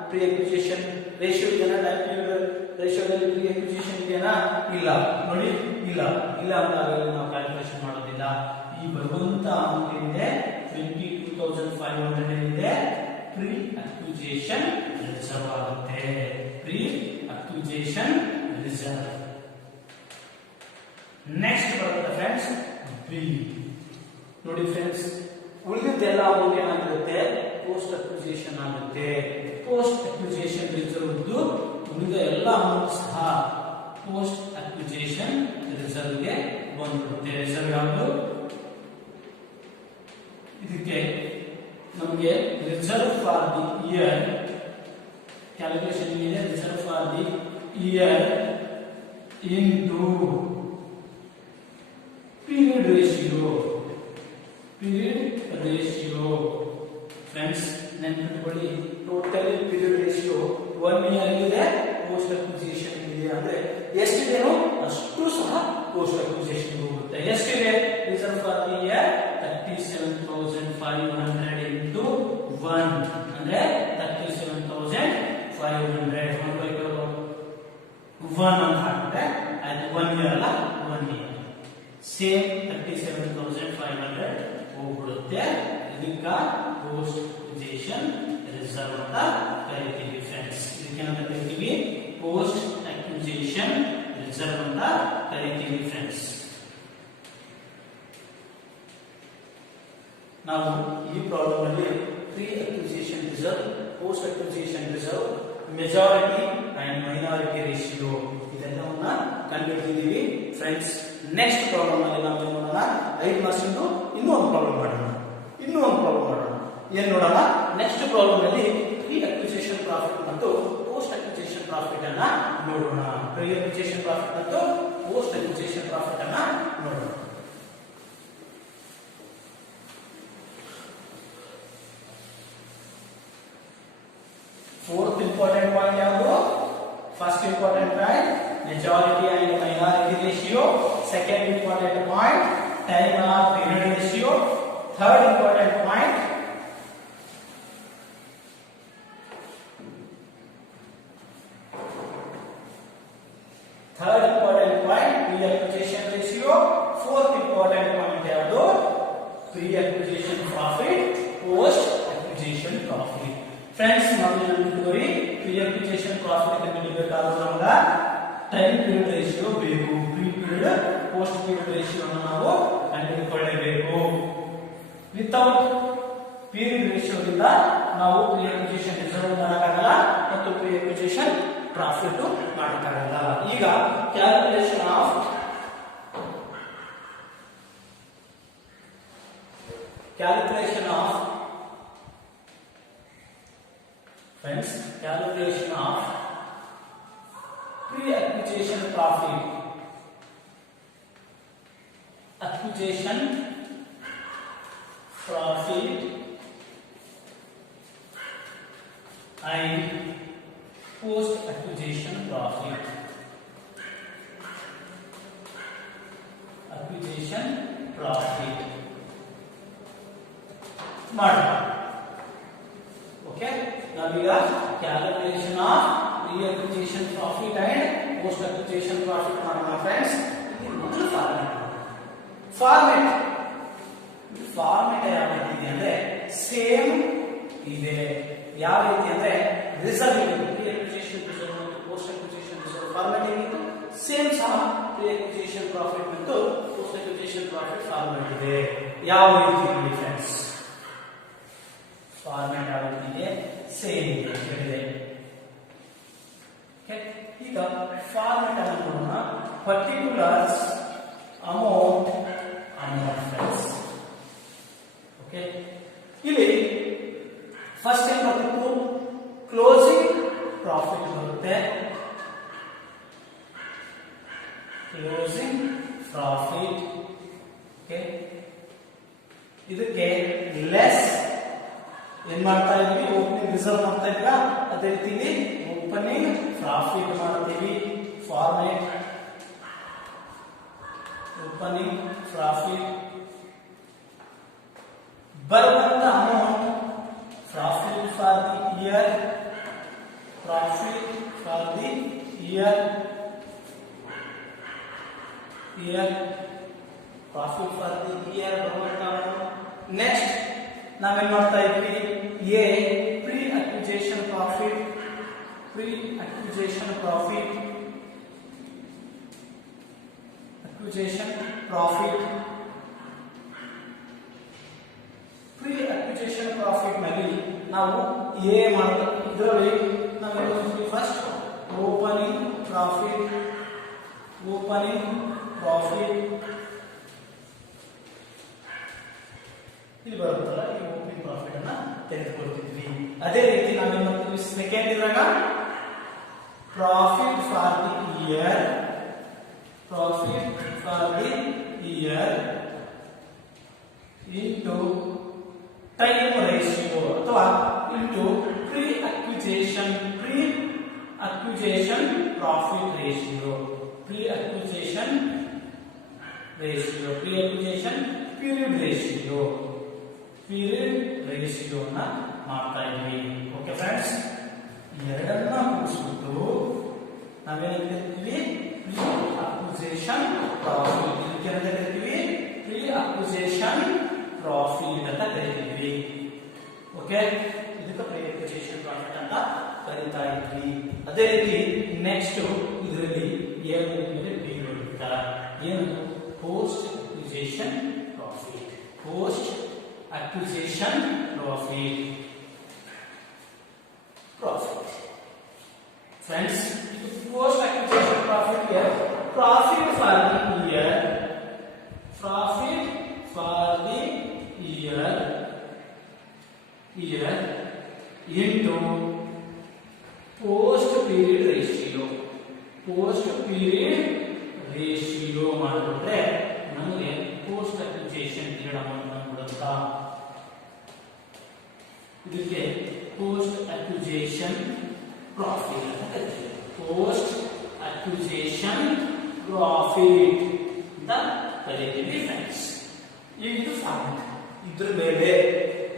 ಪ್ರೀ ಅಕ್ವಿಸಿಷನ್ ರೇಷಿಯೋ ಇದೆಯಾ? ಟೈಮ್ ಪೀರಿಯಡ್ ರೇಷಿಯೋದಲ್ಲಿ ಪ್ರೀ ಅಕ್ವಿಸಿಷನ್ ಇದೆಯಾ? ಇಲ್ಲ ನೋಡಿ, ಇಲ್ಲ ಅಂದಾಗ ನಾವು ಕ್ಯಾಲ್ಕುಲೇಷನ್ ಮಾಡೋದಿಲ್ಲ. ಈ ಬರುವಂತ ಅಮೌಂಟ್ ಏನಿದೆ 22,500 ಏನಿದೆ ಪ್ರೀ ಅಕ್ವಿಸಿಷನ್ ರಿಸರ್ವ್ ಆಗುತ್ತೆ. Pre acquisition reserve. ನೆಕ್ಸ್ಟ್ ಬರುತ್ತೆ ಫ್ರೆಂಡ್ಸ್ ಬಿ. ನೋಡಿ ಫ್ರೆಂಡ್ಸ್, ಉಳಿದಿದ್ದೆಲ್ಲ ಅಮೌಂಟ್ ಏನಾಗಿರುತ್ತೆ? ಪೋಸ್ಟ್ ಅಕ್ವಿಸಿಷನ್ ಆಗುತ್ತೆ. ಪೋಸ್ಟ್ ಅಕ್ವಿಸಿಷನ್ ರಿಸರ್ವ್ ಉಳಿದ ಎಲ್ಲ ಅಮೌಂಟ್ ಸಹ ಪೋಸ್ಟ್ ಅಕ್ವಿಸಿಷನ್ ರಿಸರ್ವ್ ಗೆ ಬಂದ್ಬಿಡುತ್ತೆ. ರಿಸರ್ವ್ ಯಾವುದು? ಇದಕ್ಕೆ ನಮಗೆ reserve for the year calculation ಇದೆ. Reserve for the year into period ratio friends ನೆನಪಿಟ್ಕೊಳ್ಳಿ. ಟೋಟಲ್ ಪೀರಿಯಡ್ ರೇಷಿಯೋ 1 ಇಯರ್ ಇದೆ, ಪೋಸ್ಟ್ ಅಕ್ವಿಸಿಷನ್ ಇದೆ. ಅಂದ್ರೆ ಎಷ್ಟಿದೆಯೋ ಅಷ್ಟು ಸಹ ಪೋಸ್ಟ್ ಅಕ್ವಿಸಿಷನ್ ಹೋಗುತ್ತೆ. ಎಷ್ಟಿದೆ? Reserve for the year 37,500 into 1 ಅಂದ್ರೆ 37,500 1 ಅಂತ ಹಾಕಿದ್ರೆ ಅದು 1 ಇಯರ್ ಅಲ್ಲ, 1 ಇಯರ್ ಸೇಮ್ 37,500 ಹೋಗ್ಬಿಡುತ್ತೆ. ಇದಕ್ಕ ಪೋಸ್ಟ್ ಅಕ್ವಿಸಿಷನ್ ರಿಸರ್ವ್ ಅಂತ ಕರಿತೀವಿ ಫ್ರೆಂಡ್ಸ್. ಇದಕ್ಕೇನಂತ ಕರಿತೀವಿ? ಪೋಸ್ಟ್ ಅಕ್ವಿಸಿಷನ್ ರಿಸರ್ವ್ ಅಂತ ಕರಿತೀವಿ ಫ್ರೆಂಡ್ಸ್. ನಾವು ಈ ಪ್ರಾಬ್ಲಮ್ ಅಲ್ಲಿ pre acquisition reserve, post acquisition reserve, majority and minority ratio ಇದೆಲ್ಲವನ್ನ ಕಂಡುಹಿಡಿದಿದ್ದೀವಿ ಫ್ರೆಂಡ್ಸ್. ನೆಕ್ಸ್ಟ್ ಪ್ರಾಬ್ಲಮ್ ಅಲ್ಲಿ ನಾವು ಏನ್ ಮಾಡೋಣ? 5 ಮಾರ್ಕ್ಸ್ ಇನ್ನೂ ಒಂದು ಪ್ರಾಬ್ಲಮ್ ಮಾಡೋಣ. ಏನ್ ನೋಡೋಣ? ನೆಕ್ಸ್ಟ್ ಪ್ರಾಬ್ಲಮ್ ಅಲ್ಲಿ ಪ್ರೀ ಅಕ್ವಿಸಿಷನ್ ಪ್ರಾಫಿಟ್ ಮತ್ತು ಪೋಸ್ಟ್ ಅಕ್ವಿಸಿಷನ್ ಪ್ರಾಫಿಟ್ ಅನ್ನ ನೋಡೋಣ. ಪ್ರೀ ಅಕ್ವಿಸಿಷನ್ ಪ್ರಾಫಿಟ್ ಮತ್ತು ಪೋಸ್ಟ್ ಅಕ್ವಿಸಿಷನ್ ಪ್ರಾಫಿಟ್ ಅನ್ನ ನೋಡೋಣ. ಫೋರ್ತ್ ಇಂಪಾರ್ಟೆಂಟ್ ಪಾಯಿಂಟ್ ಯಾವುದು? First important point majority and minority ratio. Second important point time or period ratio. Third important point pre-acquisition ratio. Fourth important point ಯಾವುದು? pre-acquisition profit, post-acquisition profit. Friends, ನಾವು ನೆನಪಿಟ್ಕೊಳ್ಳಿ, pre-acquisition profit ಕಂಡುಹಿಡಿಯಬೇಕಾದ್ರೆ ನಮಗೆ ಟೈಮ್ ಪೀರಿಯಡ್ ರೇಷಿಯೋ ಬೇಕು. Pre period post period ratio ನಾವು ಕಂಡುಹಿಡಿಯಬೇಕು. ವಿತೌಟ್ ಪೀರಿಯಡ್ ರೇಷಿಯೋದಿಂದ ನಾವು ಪ್ರೀ ಅಕ್ವಿಸಿಷನ್ ರಿಸರ್ವ್ ಮಾಡಕ್ಕಾಗಲ್ಲ ಮತ್ತು ಪ್ರೀ ಅಕ್ವಿಸಿಷನ್ ಪ್ರಾಫಿಟ್ ಮಾಡಕ್ಕಾಗಲ್ಲ. ಈಗ calculation of friends, calculation of pre-acquisition profit, acquisition profit and post-acquisition profit. Acquisition profit. Okay. Now we are calculation of pre-acquisition profit and post-acquisition profit. My friends, format ಯಾವ ರೀತಿ ಇದೆ ಅಂದ್ರೆ ಸೇಮ್ ಇದೆ. ಯಾವ ರೀತಿ ಅಂದ್ರೆ ರಿಸರ್ವ್ ಪ್ರೀ ಅಕ್ವಿಸಿಷನ್ ರಿಸರ್ವ್ ಮತ್ತು ಪೋಸ್ಟ್ ಅಕ್ವಿಸಿಷನ್ ರಿಸರ್ವ್ ಫಾರ್ಮೆಟ್ ಏನಿತ್ತು ಸೇಮ್ ಸಹ ಪ್ರೀ ಅಕ್ವಿಸಿಷನ್ ಪ್ರಾಫಿಟ್ ಮತ್ತು ಪೋಸ್ಟ್ ಅಕ್ವಿಸಿಷನ್ ಪ್ರಾಫಿಟ್ ಫಾರ್ಮೆಟ್ ಇದೆ. ಯಾವ ರೀತಿ ನೋಡಿ ಫ್ರೆಂಡ್ಸ್, ಫಾರ್ಮೆಟ್ ಯಾವ ರೀತಿ ಇದೆ ಸೇಮ್ ಇದೆ. ಈಗ ಫಾರ್ಮೆಟ್ ಅನ್ನು ನೋಡೋಣ. Particulars amount friends. ಓಕೆ, ಇಲ್ಲಿ ಫಸ್ಟ್ ಏನ್ ಬರ್ತಿತ್ತು ಕ್ಲೋಸಿಂಗ್ ಪ್ರಾಫಿಟ್ ಬರುತ್ತೆ. Closing profit. ಓಕೆ, ಇದಕ್ಕೆ ಲೆಸ್ ಏನ್ ಮಾಡ್ತಾ ಇದೀವಿ ಓಪನಿಂಗ್ ರಿಸರ್ವ್ ಮಾಡ್ತಾ ಇದ್ವಿ. ಅದೇ ರೀತಿ ಓಪನಿಂಗ್ ಪ್ರಾಫಿಟ್ ಮಾಡ್ತೀವಿ. ಫಾರ್ಮೆಟ್ ಓಪನಿಂಗ್ ಪ್ರಾಫಿಟ್ ಬರುವಂತ amount profit for the year. Profit for the year profit for the year ಬರುವಂತ ನೆಕ್ಸ್ಟ್ ನಾವೇನ್ ಮಾಡ್ತಾ ಇದ್ವಿ A pre acquisition profit. Pre acquisition profit pre acquisition profit ನಲ್ಲಿ ನಾವು ಎ ಮಾಡ್ತಾ ಇದರಲ್ಲಿ ನಾವು ಫಸ್ಟ್ ಓಪನಿಂಗ್ ಪ್ರಾಫಿಟ್ ಇಲ್ಲಿ ಬರುತ್ತಲ್ಲ ಈ ಓಪನಿಂಗ್ ಪ್ರಾಫಿಟ್ ಅನ್ನ ತೆಗೆದುಕೊಳ್ತಿದ್ವಿ. ಅದೇ ರೀತಿ ನಾವೇನ್ ಮಾಡ್ತೀವಿ ಸೆಕೆಂಡ್ ಇದ್ರಾಗ profit for the year into time ratio ಅಥವಾ into pre acquisition profit ratio. Pre acquisition period ರೇಷಿಯೋನ ಮಾಡ್ತಾ ಇದ್ವಿ. ಓಕೆ ಫ್ರೆಂಡ್ಸ್, ಎರಡನ್ನ ಕೂಡಿಸ್ಬಿಟ್ಟು ನಾವೇನ್ ಕರಿತೀವಿ ಪ್ರೀ ಅಕ್ವಿಸಿಷನ್ ಪ್ರಾಫಿಟ್. ಇದಕ್ಕೆ ಅಂತ ಕರಿತೀವಿ ಪ್ರೀ ಅಕ್ವಿಸಿಷನ್ ಪ್ರಾಫಿಟ್ ಅಂತ ಕರಿತೀವಿ. ಓಕೆ, ಇದಕ್ಕೆ ಪ್ರೀ ಅಕ್ವಿಸಿಷನ್ ಪ್ರಾಫಿಟ್ ಅಂತ ಕರಿತಾ ಇದ್ವಿ. ಅದೇ ರೀತಿ ನೆಕ್ಸ್ಟ್ ಇದರಲ್ಲಿ ಏನು ಬಿ ಬರುತ್ತಾ ಏನು post acquisition profit. Friends, post acquisition profit here, profit for the year into post period ratio ಮಾಡಿದ್ರೆ ನಮಗೆ post acquisition period ಅಮೌಂಟ್ ಬಂದ್ಬಿಡುತ್ತಾ. ಇದಕ್ಕೆ post acquisition profit ಅಂತ ಕರೀತೀವಿ. post acquisition profit ಅಂತ ಕರೀತೀವಿ ಫ್ರೆಂಡ್ಸ್. ಇದು ಫಾರ್ಮೆಟ್. ಇದ್ರ ಮೇಲೆ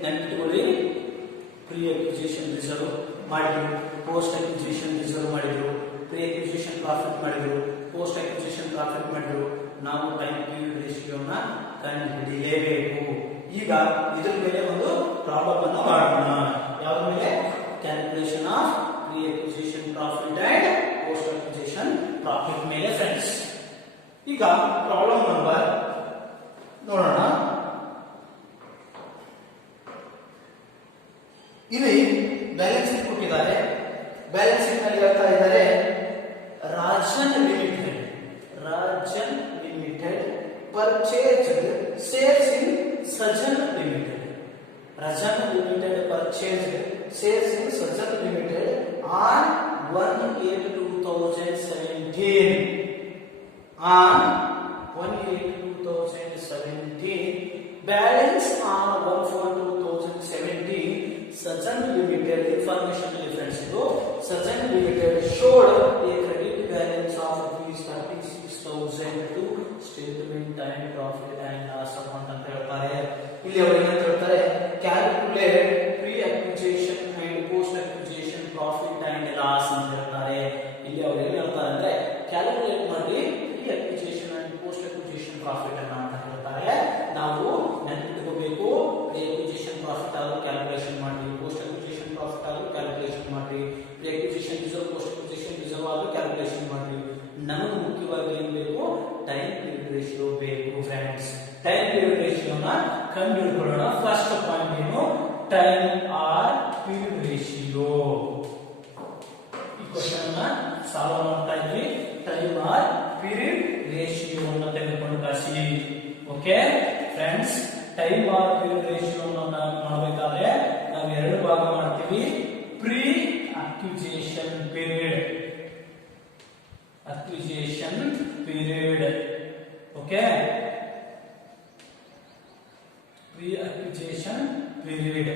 ನೆನಪಿಟ್ಕೊಳ್ಳಿ, ಪ್ರೀ ಅಕ್ವಿಸಿಷನ್ ರಿಸರ್ವ್ ಮಾಡಿದ್ರು, ಪೋಸ್ಟ್ ಅಕ್ವಿಸಿಷನ್ ರಿಸರ್ವ್ ಮಾಡಿದ್ರು, ಪ್ರೀ ಅಕ್ವಿಸಿಷನ್ ಪ್ರಾಫಿಟ್ ಮಾಡಿದ್ರು, ಪೋಸ್ಟ್ ಅಕ್ವಿಸಿಷನ್ ಪ್ರಾಫಿಟ್ ಮಾಡಿದ್ರು. ನಾವು ಟೈಮ್ ಪೀರಿಯಡ್ ರೇಷಿಯೋನ ಕಂಡುಹಿಡಿಯಲೇಬೇಕು. ಈಗ ಇದ್ರ ಮೇಲೆ ಒಂದು ಪ್ರಾಬ್ಲಮ್ ಅನ್ನು ಮಾಡೋಣ. ಯಾವ್ದ್ರ ಮೇಲೆ? Calculation of pre acquisition profit and post acquisition profit ಮೇಲೆ ಫ್ರೆಂಡ್ಸ್. ಈಗ ಪ್ರಾಬ್ಲಮ್ ನಂಬರ್ ನೋಡೋಣ. ಇಲ್ಲಿ ಬ್ಯಾಲೆನ್ಸ್ ಶೀಟ್ ಕೊಟ್ಟಿದ್ದಾರೆ. ಬ್ಯಾಲೆನ್ಸ್ ಶೀಟ್ ನಲ್ಲಿ ಹೇಳ್ತಾ ಇದ್ದಾರೆ Rajan limited purchase sales in Sajan limited. Rajan limited purchase sales in Sajan limited on 1/8/2017. On 1/8/2017, balance on 1/4/2017, Sajan Limited information difference to Sajan Limited showed a credit balance of ₹36,000 to statement and profit and loss account ಅಂತ ಹೇಳ್ತಾರೆ. ಇಲ್ಲಿ ಅವರು ಏನು ಹೇಳ್ತಾರೆ, calculate pre acquisition and post acquisition profit and loss ಅಂತ ಹೇಳ್ತಾರೆ. ಇಲ್ಲಿ ಅವರು ಏನು ಹೇಳ್ತಾರೆ ಅಂದ್ರೆ ಕ್ಯಾಲ್ಕುಲೇಟ್ ಮಾಡಿ pre acquisition and post acquisition profit ಅನ್ನ ಅಂತ ಹೇಳ್ತಾರೆ. ಕಂಡುಹಿಡಿಕೊಳ್ಳೋಣ. ಫಸ್ಟ್ ಪಾಯಿಂಟ್ ಏನು? Time or period ratio. ಈ ಕ್ವಶನ್ ಅನ್ನ ಸಾಲ್ವ್ ಮಾಡ್ತಾ ಇದ್ವಿ. ಟೈಮ್ ಆರ್ ಪೀರಿಯಡ್ ರೇಷಿಯೋ ಅನ್ನು ತೆಗೆದುಕೊಂಡು ಕಾಸಿ. Okay friends, time or period ratio ಮಾಡಬೇಕಾದ್ರೆ ನಾವು ಎರಡು ಭಾಗ ಮಾಡ್ತೀವಿ. Pre acquisition period, acquisition period. Okay, pre acquisition period.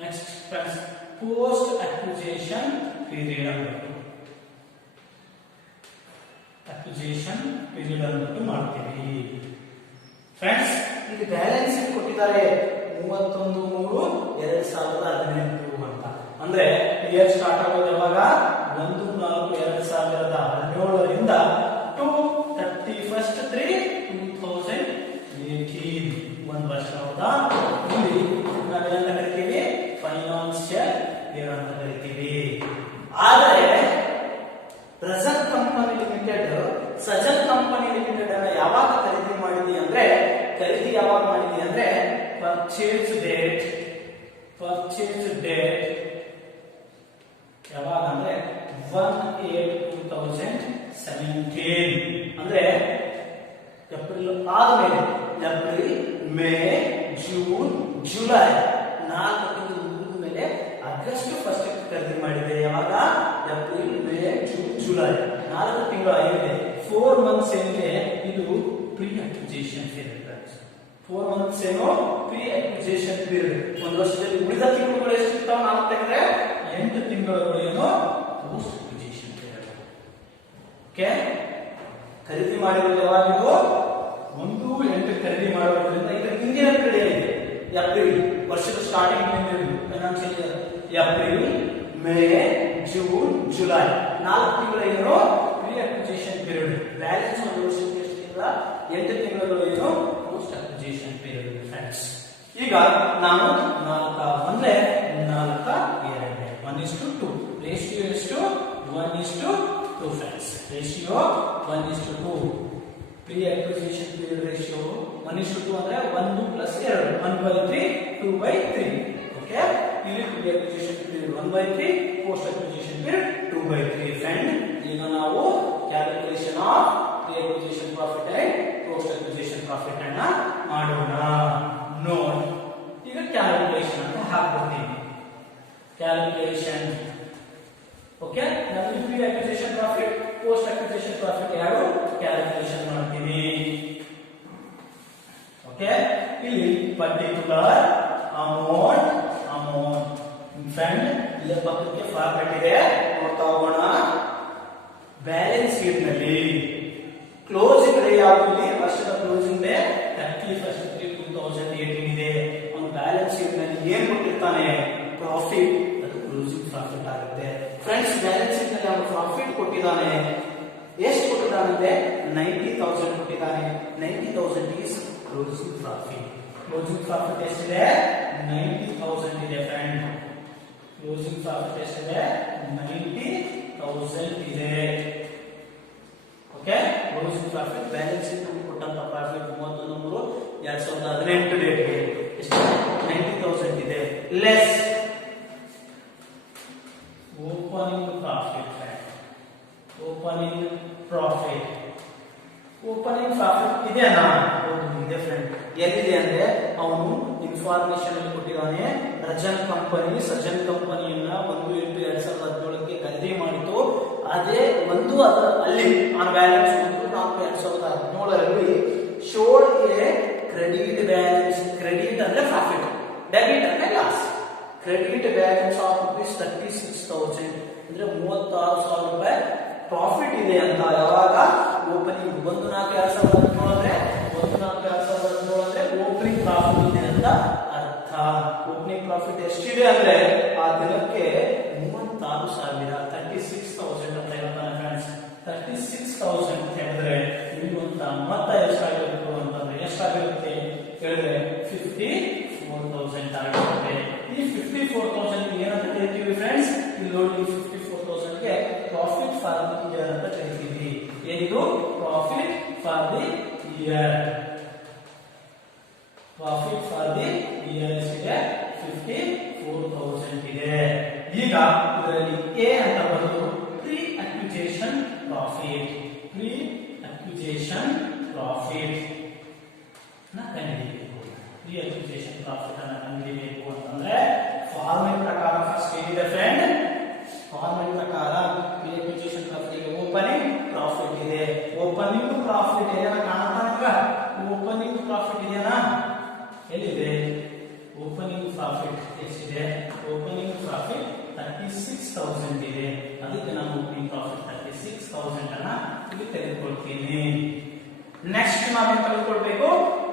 Next friends, post acquisition period. Acquisition period ಅನ್ನು ಮಾಡ್ತೀವಿ. ಫ್ರೆಂಡ್ಸ್, ಇಲ್ಲಿ ಬ್ಯಾಲೆನ್ಸ್ ಶೀಟ್ ಕೊಟ್ಟಿದ್ದಾರೆ 31/3/2018 ಅಂತ. ಅಂದ್ರೆ ಇಯರ್ ಸ್ಟಾರ್ಟ್ ಆಗೋದು ಯಾವಾಗ? 1/4/2017 ಟು 31/3/2018 ಒಂದು ವರ್ಷ. ಹೌದಾ? ಇಲ್ಲಿ ನಾವೇನಂತ ಕರಿತೀವಿ? ಫೈನಾನ್ಷಿಯಲ್ ಇಯರ್ ಅಂತ ಕರಿತೀವಿ. ಆದರೆ present company limited, Sajal company limited ಅನ್ನ ಯಾವಾಗ ಖರೀದಿ ಮಾಡಿದ್ವಿ ಅಂದ್ರೆ, ಖರೀದಿ ಯಾವಾಗ ಮಾಡಿದ್ವಿ ಅಂದ್ರೆ ಪರ್ಚೇಸ್ ಡೇಟ್ ಯಾವಾಗ ಅಂದ್ರೆ 1/8/2017. ಅಂದ್ರೆ ಏಪ್ರಿಲ್ ಆದ್ಮೇಲೆ ಏಪ್ರಿಲ್, ಮೇ, ಜೂನ್, ಜುಲೈ 4 ತಿಂಗಳು ಮುಗಿದ ಮೇಲೆ ಆಗಸ್ಟ್ 1 ಖರೀದಿ ಮಾಡಿದೆ. ಯಾವಾಗ? ಏಪ್ರಿಲ್, ಮೇ, ಜೂನ್, ಜುಲೈ 4 ತಿಂಗಳು ಆಗಿದೆ. 4 ಮಂತ್ಸ್ ಏನಿದೆ ಇದು ಪ್ರೀ ಅಕ್ವಿಜಿಷನ್ ಪೀರಿಯಡ್. 4 ಮಂತ್ಸ್ ಏನು? Pre acquisition period. ಒಂದು ವರ್ಷದಲ್ಲಿ ಉಳಿದ ತಿಂಗಳುಗಳು ಎಷ್ಟು ಇರ್ತಾವೆ? 4 ತೆಗೆದ್ರೆ 8 ತಿಂಗಳುಗಳು ಏನು? Post acquisition period. ಓಕೆ, ಖರೀದಿ ಮಾಡಿರೋದು ಯಾವಾಗಿದು? 1/8 ಖರೀದಿ ಮಾಡೋದ್ರಿಂದ ಇದರ ಹಿಂದಿನ ಪೀರಿಯಡ್ ಇದೆ. ಏಪ್ರಿಲ್ ವರ್ಷದ starting financial year April, May, June, July 4 ತಿಂಗಳ ಏನು? Pre acquisition period. ಬ್ಯಾಲೆನ್ಸ್ ಒಂದು ವರ್ಷಕ್ಕೆ ಎಷ್ಟು ತಿಂಗಳ? 8 ತಿಂಗಳು ಏನು? Post acquisition period. ಫ್ರೆಂಡ್ಸ್, ಈಗ ನಾನು 4 1/2 ರೇಷಿಯೋ ಎಷ್ಟು? 1:2 friends. Ratio 1:2. Pre acquisition period ratio 1:2 ಅಂದ್ರೆ 1 + 2 1/3 2/3. ಓಕೆ, ಇಲ್ಲಿ pre acquisition period 1/3, post acquisition period 2/3. Friend, ಈಗ ನಾವು calculation of pre acquisition profit and post acquisition profit ಅನ್ನ ಮಾಡೋಣ. ನೋಟ್, ಈಗ ಕ್ಯಾಲ್ಕುಲೇಷನ್ ಅಂತ ಹಾಕ್ಬಿಡ್ತೀವಿ. ಕ್ಯಾಲ್ಕುಲೇಷನ್. ಓಕೆ, ನಾವು pre acquisition profit, post acquisition profit ಎರಡು ಕ್ಯಾಲ್ಕುಲೇಷನ್ ಮಾಡ್ತೀವಿ. ಓಕೆ, ಇಲ್ಲಿ ಪರ್ಟಿಕ್ಯುಲರ್ ಅಮೌಂಟ್ ಫ್ರೆಂಡ್ ಇಲ್ಲಿ ಪಕ್ಕಕ್ಕೆ ಫಾರ್ಮ್ಯಾಟ್ ಇದೆ, ನೋಡ್ತಾ ಹೋಗೋಣ. ಬ್ಯಾಲೆನ್ಸ್ ಶೀಟ್ ನಲ್ಲಿ ಕ್ಲೋಸಿಂಗ್ ಡೇ ಯಾವುದು? ವರ್ಷದ ಕ್ಲೋಸಿಂಗ್ ಡೇ 31/3/2018 ಇದೆ. ಅವನು ಬ್ಯಾಲೆನ್ಸ್ ಶೀಟ್ ನಲ್ಲಿ ಏನ್ ಕೊಟ್ಟಿರ್ತಾನೆ? ಪ್ರಾಫಿಟ್. ಅದು ಕ್ಲೋಸಿಂಗ್ ಪ್ರಾಫಿಟ್ ಆಗುತ್ತೆ. ಫ್ರೆಂಡ್ಸ್, ಬ್ಯಾಲೆನ್ಸ್ ಶೀಟ್ ನಲ್ಲಿ ಅವನು ಪ್ರಾಫಿಟ್ ಕೊಟ್ಟಿದ್ದಾನೆ. ಎಷ್ಟು ಕೊಟ್ಟಿದ್ದಾನೆ? 90,000 ಕೊಟ್ಟಿದ್ದಾನೆ. 90,000 is closing profit. Closing profit ಎಷ್ಟಿದೆ? 90,000 ಇದೆ ಫ್ರೆಂಡ್. ಕ್ಲೋಸಿಂಗ್ ಪ್ರಾಫಿಟ್ ಎಷ್ಟಿದೆ? 90,000 ಇದೆ. Okay, closing profit balance sheet ಕೊಟ್ಟಂತ ಪ್ರಾಫಿಟ್ 31/3/2018 ಡೇಟ್ಗೆ ಎಷ್ಟು? 90,000 ಇದೆ. Less opening profit. Opening profit ಇದೆನಾ? ಇದೆ ಫ್ರೆಂಡ್. ಎಲ್ಲಿದೆ ಅಂದ್ರೆ ಅವನು ಇನ್ಫಾರ್ಮೇಶನ್ ಅಲ್ಲಿ ಕೊಟ್ಟಿದ್ದಾನೆ. ರಜನ್ ಕಂಪನಿ ಸಜನ್ ಕಂಪನಿಯನ್ನ 1/8/2017 ಖರೀದಿ ಮಾಡಿತು. ಅದೇ ಅಲ್ಲಿ on balance 1/4/2017 showed A credit balance. Credit ಅಂದ್ರೆ ಪ್ರಾಫಿಟ್, ಡೆಬಿಟ್ ಅಂದ್ರೆ ಲಾಸ್. ಕ್ರೆಡಿಟ್ ಬ್ಯಾಲೆನ್ಸ್ ಆಫ್ ₹36,000 ಅಂದ್ರೆ 36,000 ರೂಪಾಯಿ ಪ್ರಾಫಿಟ್ ಇದೆ ಅಂತ. ಯಾವಾಗ? ಓಪನಿಂಗ್ 1/4/2017 ಅಂದ್ರೆ 1/4/2017 ಅಂದ್ರೆ ಓಪನಿಂಗ್ ಪ್ರಾಫಿಟ್ ಇದೆ ಅಂತ ಅರ್ಥ. ಓಪನಿಂಗ್ ಪ್ರಾಫಿಟ್ ಎಷ್ಟಿದೆ ಅಂದ್ರೆ ಆ ದಿನಕ್ಕೆ 36,000 36,000 ಅಂತ ಹೇಳ್ತಾನೆ ಫ್ರೆಂಡ್ಸ್. 36,000 ಅಂತ ಹೇಳಿದ್ರೆ ಇಲ್ಲಿ ಒಂದು ಮೊತ್ತ ಎಷ್ಟಾಗಿರುತ್ತೆ ಅಂತಂದ್ರೆ ಎಷ್ಟಾಗಿರುತ್ತೆ ಹೇಳಿದ್ರೆ 54,000 ಆಗಿರುತ್ತೆ. ಈ 54,000 ಏನಂತ ಕರಿತೀವಿ ಫ್ರೆಂಡ್ಸ್? ಇಲ್ಲಿ ನೋಡಿ, 54,000ಗೆ ಪ್ರಾಫಿಟ್ ಫಾರ್ ದಿ ಇಯರ್ ಅಂತ ಕರಿತೀವಿ. ಏನಿದು? Profit for the year. Profit for the year ಎಷ್ಟಿದೆ? 54,000 ಇದೆ. ಈಗ ಇದರಲ್ಲಿ ಎ ಅಂತ ಬರೋದು pre acquisition profit. Pre acquisition profit ನ ಕಂಡುಹಿಡಿಯಬೇಕು. ಪ್ರೀ ಅಕ್ವಿಜೇಷನ್ ಪ್ರಾಫಿಟ್ ಅನ್ನು ಕಂಡುಹಿಡಿಯಬೇಕು ಅಂತಂದ್ರೆ ಫಾರ್ಮುಲಾ ಪ್ರಕಾರ ಫಸ್ಟ್ ಏನಿದೆ ಫ್ರೆಂಡ್? ಫಾರ್ಮುಲಾ ಪ್ರಕಾರ pre acquisition profit opening profit ಇದೆ. ಓಪನಿಂಗ್ ಪ್ರಾಫಿಟ್ ಇದೆಯಾ ಕಾಣ್ತಾ ನಿಮ್ಗೆ? ಓಪನಿಂಗ್ ಪ್ರಾಫಿಟ್ ಇದೆಯಾ? ಎಲ್ಲಿದೆ ಓಪನಿಂಗ್ ಪ್ರಾಫಿಟ್? ಎಷ್ಟಿದೆ? ಓಪನಿಂಗ್ ಪ್ರಾಫಿಟ್ 36,000 ಇದೆ. ಅದಕ್ಕೆ ನಾನು ಓಪನಿಂಗ್ ಪ್ರಾಫಿಟ್ 36,000 ಅನ್ನ ಇಲ್ಲಿ ತೆಗೆದುಕೊಳ್ತೀನಿ. ನೆಕ್ಸ್ಟ್ ನಾವೇನು ತೆಗೆದುಕೊಳ್ಬೇಕು?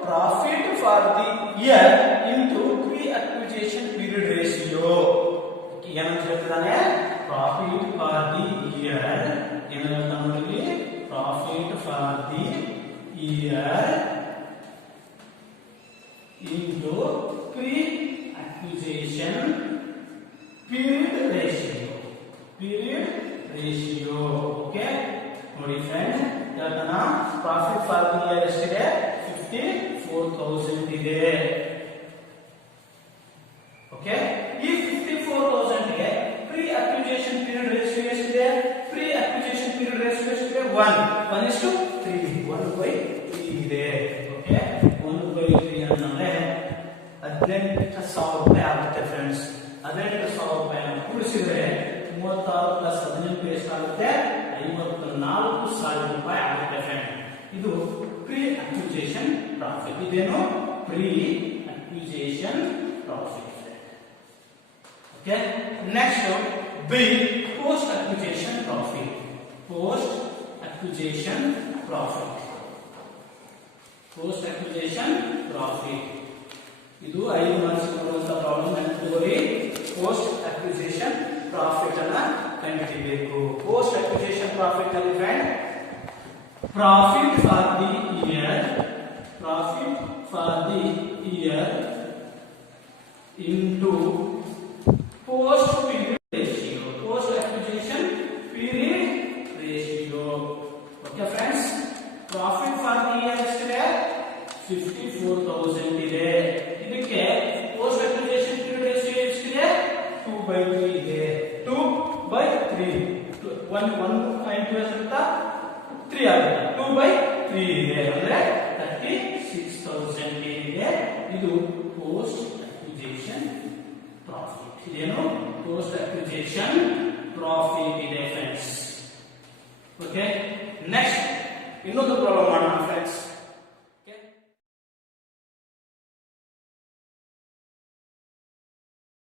Profit for the year into pre acquisition period ratio. ಏನಂತ ಹೇಳ್ತಿದ್ದಾನೆ? ಪ್ರಾಫಿಟ್ ಫಾರ್ ದಿ ಇಯರ್ ಏನು ಹೇಳ್ತಾನೆ ನೋಡಿ? Profit for the year into pre-acquisition period ratio. Period ratio. Okay. ನೋಡಿ ಫ್ರೆಂಡ್, ಹೇಳ್ತಾನ ಪ್ರಾಫಿಟ್ ಫಾರ್ ದಿ ಇಯರ್ ಎಷ್ಟಿದೆ? 54,000 ಇದೆ. ಓಕೆ. ಈ 54,000 ಗೆ ಪ್ರೀ ಅಕ್ವಿಜೇಷನ್ ಪೀರಿಯಡ್ ರೇಷಿಯೋ ಎಷ್ಟಿದೆ? ಪ್ರೀ ಅಕ್ವಿಜೇಷನ್ ಪೀರಿಯಡ್ ರೇಷಿಯೋ ಎಷ್ಟಿದೆ? 1:3. 1/3 ಇದೆ. ಓಕೆ. 1/3 ಅಂತಂದ್ರೆ 18,000 ರೂಪಾಯಿ ಆಗುತ್ತೆ ಫ್ರೆಂಡ್ಸ್. 18,000 ರೂಪಾಯಿ ಕೂಡಿಸಿದ್ರೆ 36 ಪ್ಲಸ್ 18 ಎಷ್ಟಾಗುತ್ತೆ? 54,000 ರೂಪಾಯಿ ಆಗುತ್ತೆ ಫ್ರೆಂಡ್. ಇದು ಪ್ರೀ ಅಕ್ವಿಜೇಷನ್ ಪ್ರಾಫಿಟ್. ಇದೇನು? Pre acquisition profit. Okay. Next B post acquisition profit. Post acquisition profit. Post acquisition profit ಇದು 5 ಮಾರ್ಕ್ಸ್ ಬರುವಂತ ಪ್ರಾಬ್ಲಮ್ ನೆನಪಿಟ್ಕೊಳ್ಳಿ. ಪೋಸ್ಟ್ ಅಕ್ವಿಜೇಷನ್ ಪ್ರಾಫಿಟ್ ಅನ್ನ ಕಂಡುಹಿಡಿಯಬೇಕು. ಪೋಸ್ಟ್ ಅಕ್ವಿಜೇಷನ್ ಪ್ರಾಫಿಟ್ ಅಲ್ಲಿ friend profit for the year, profit for the year into post period ratio. Post acquisition period ratio. Okay friends, profit for the year ಎಷ್ಟಿದೆ? 54,000 ಇದೆ. ಇದಕ್ಕೆ ಪೋಸ್ಟ್ ಅಕ್ವಿಜೇಷನ್ ಪೀರಿಯಡ್ ರೇಷಿಯೋ ಎಷ್ಟಿದೆ? 2/3 ಇದೆ. 2/3 1 into 3 ಆಗುತ್ತೆ. 2/3 ಇದೆ ಅಂದ್ರೆ 36,000 ಇದೆ. ಇದು ಪೋಸ್ಟ್ ಅಕ್ವಿಜೇಷನ್ ಪ್ರಾಫಿಟ್. ಇದೇನು? ಪೋಸ್ಟ್ ಅಕ್ವಿಜೇಷನ್ ಪ್ರಾಫಿಟ್ ಇದೆ ಫ್ರೆಂಡ್ಸ್. ಓಕೆ. ನೆಕ್ಸ್ಟ್ ಇನ್ನೊಂದು ಪ್ರಾಬ್ಲಮ್ ಮಾಡೋಣ ಫ್ರೆಂಡ್ಸ್.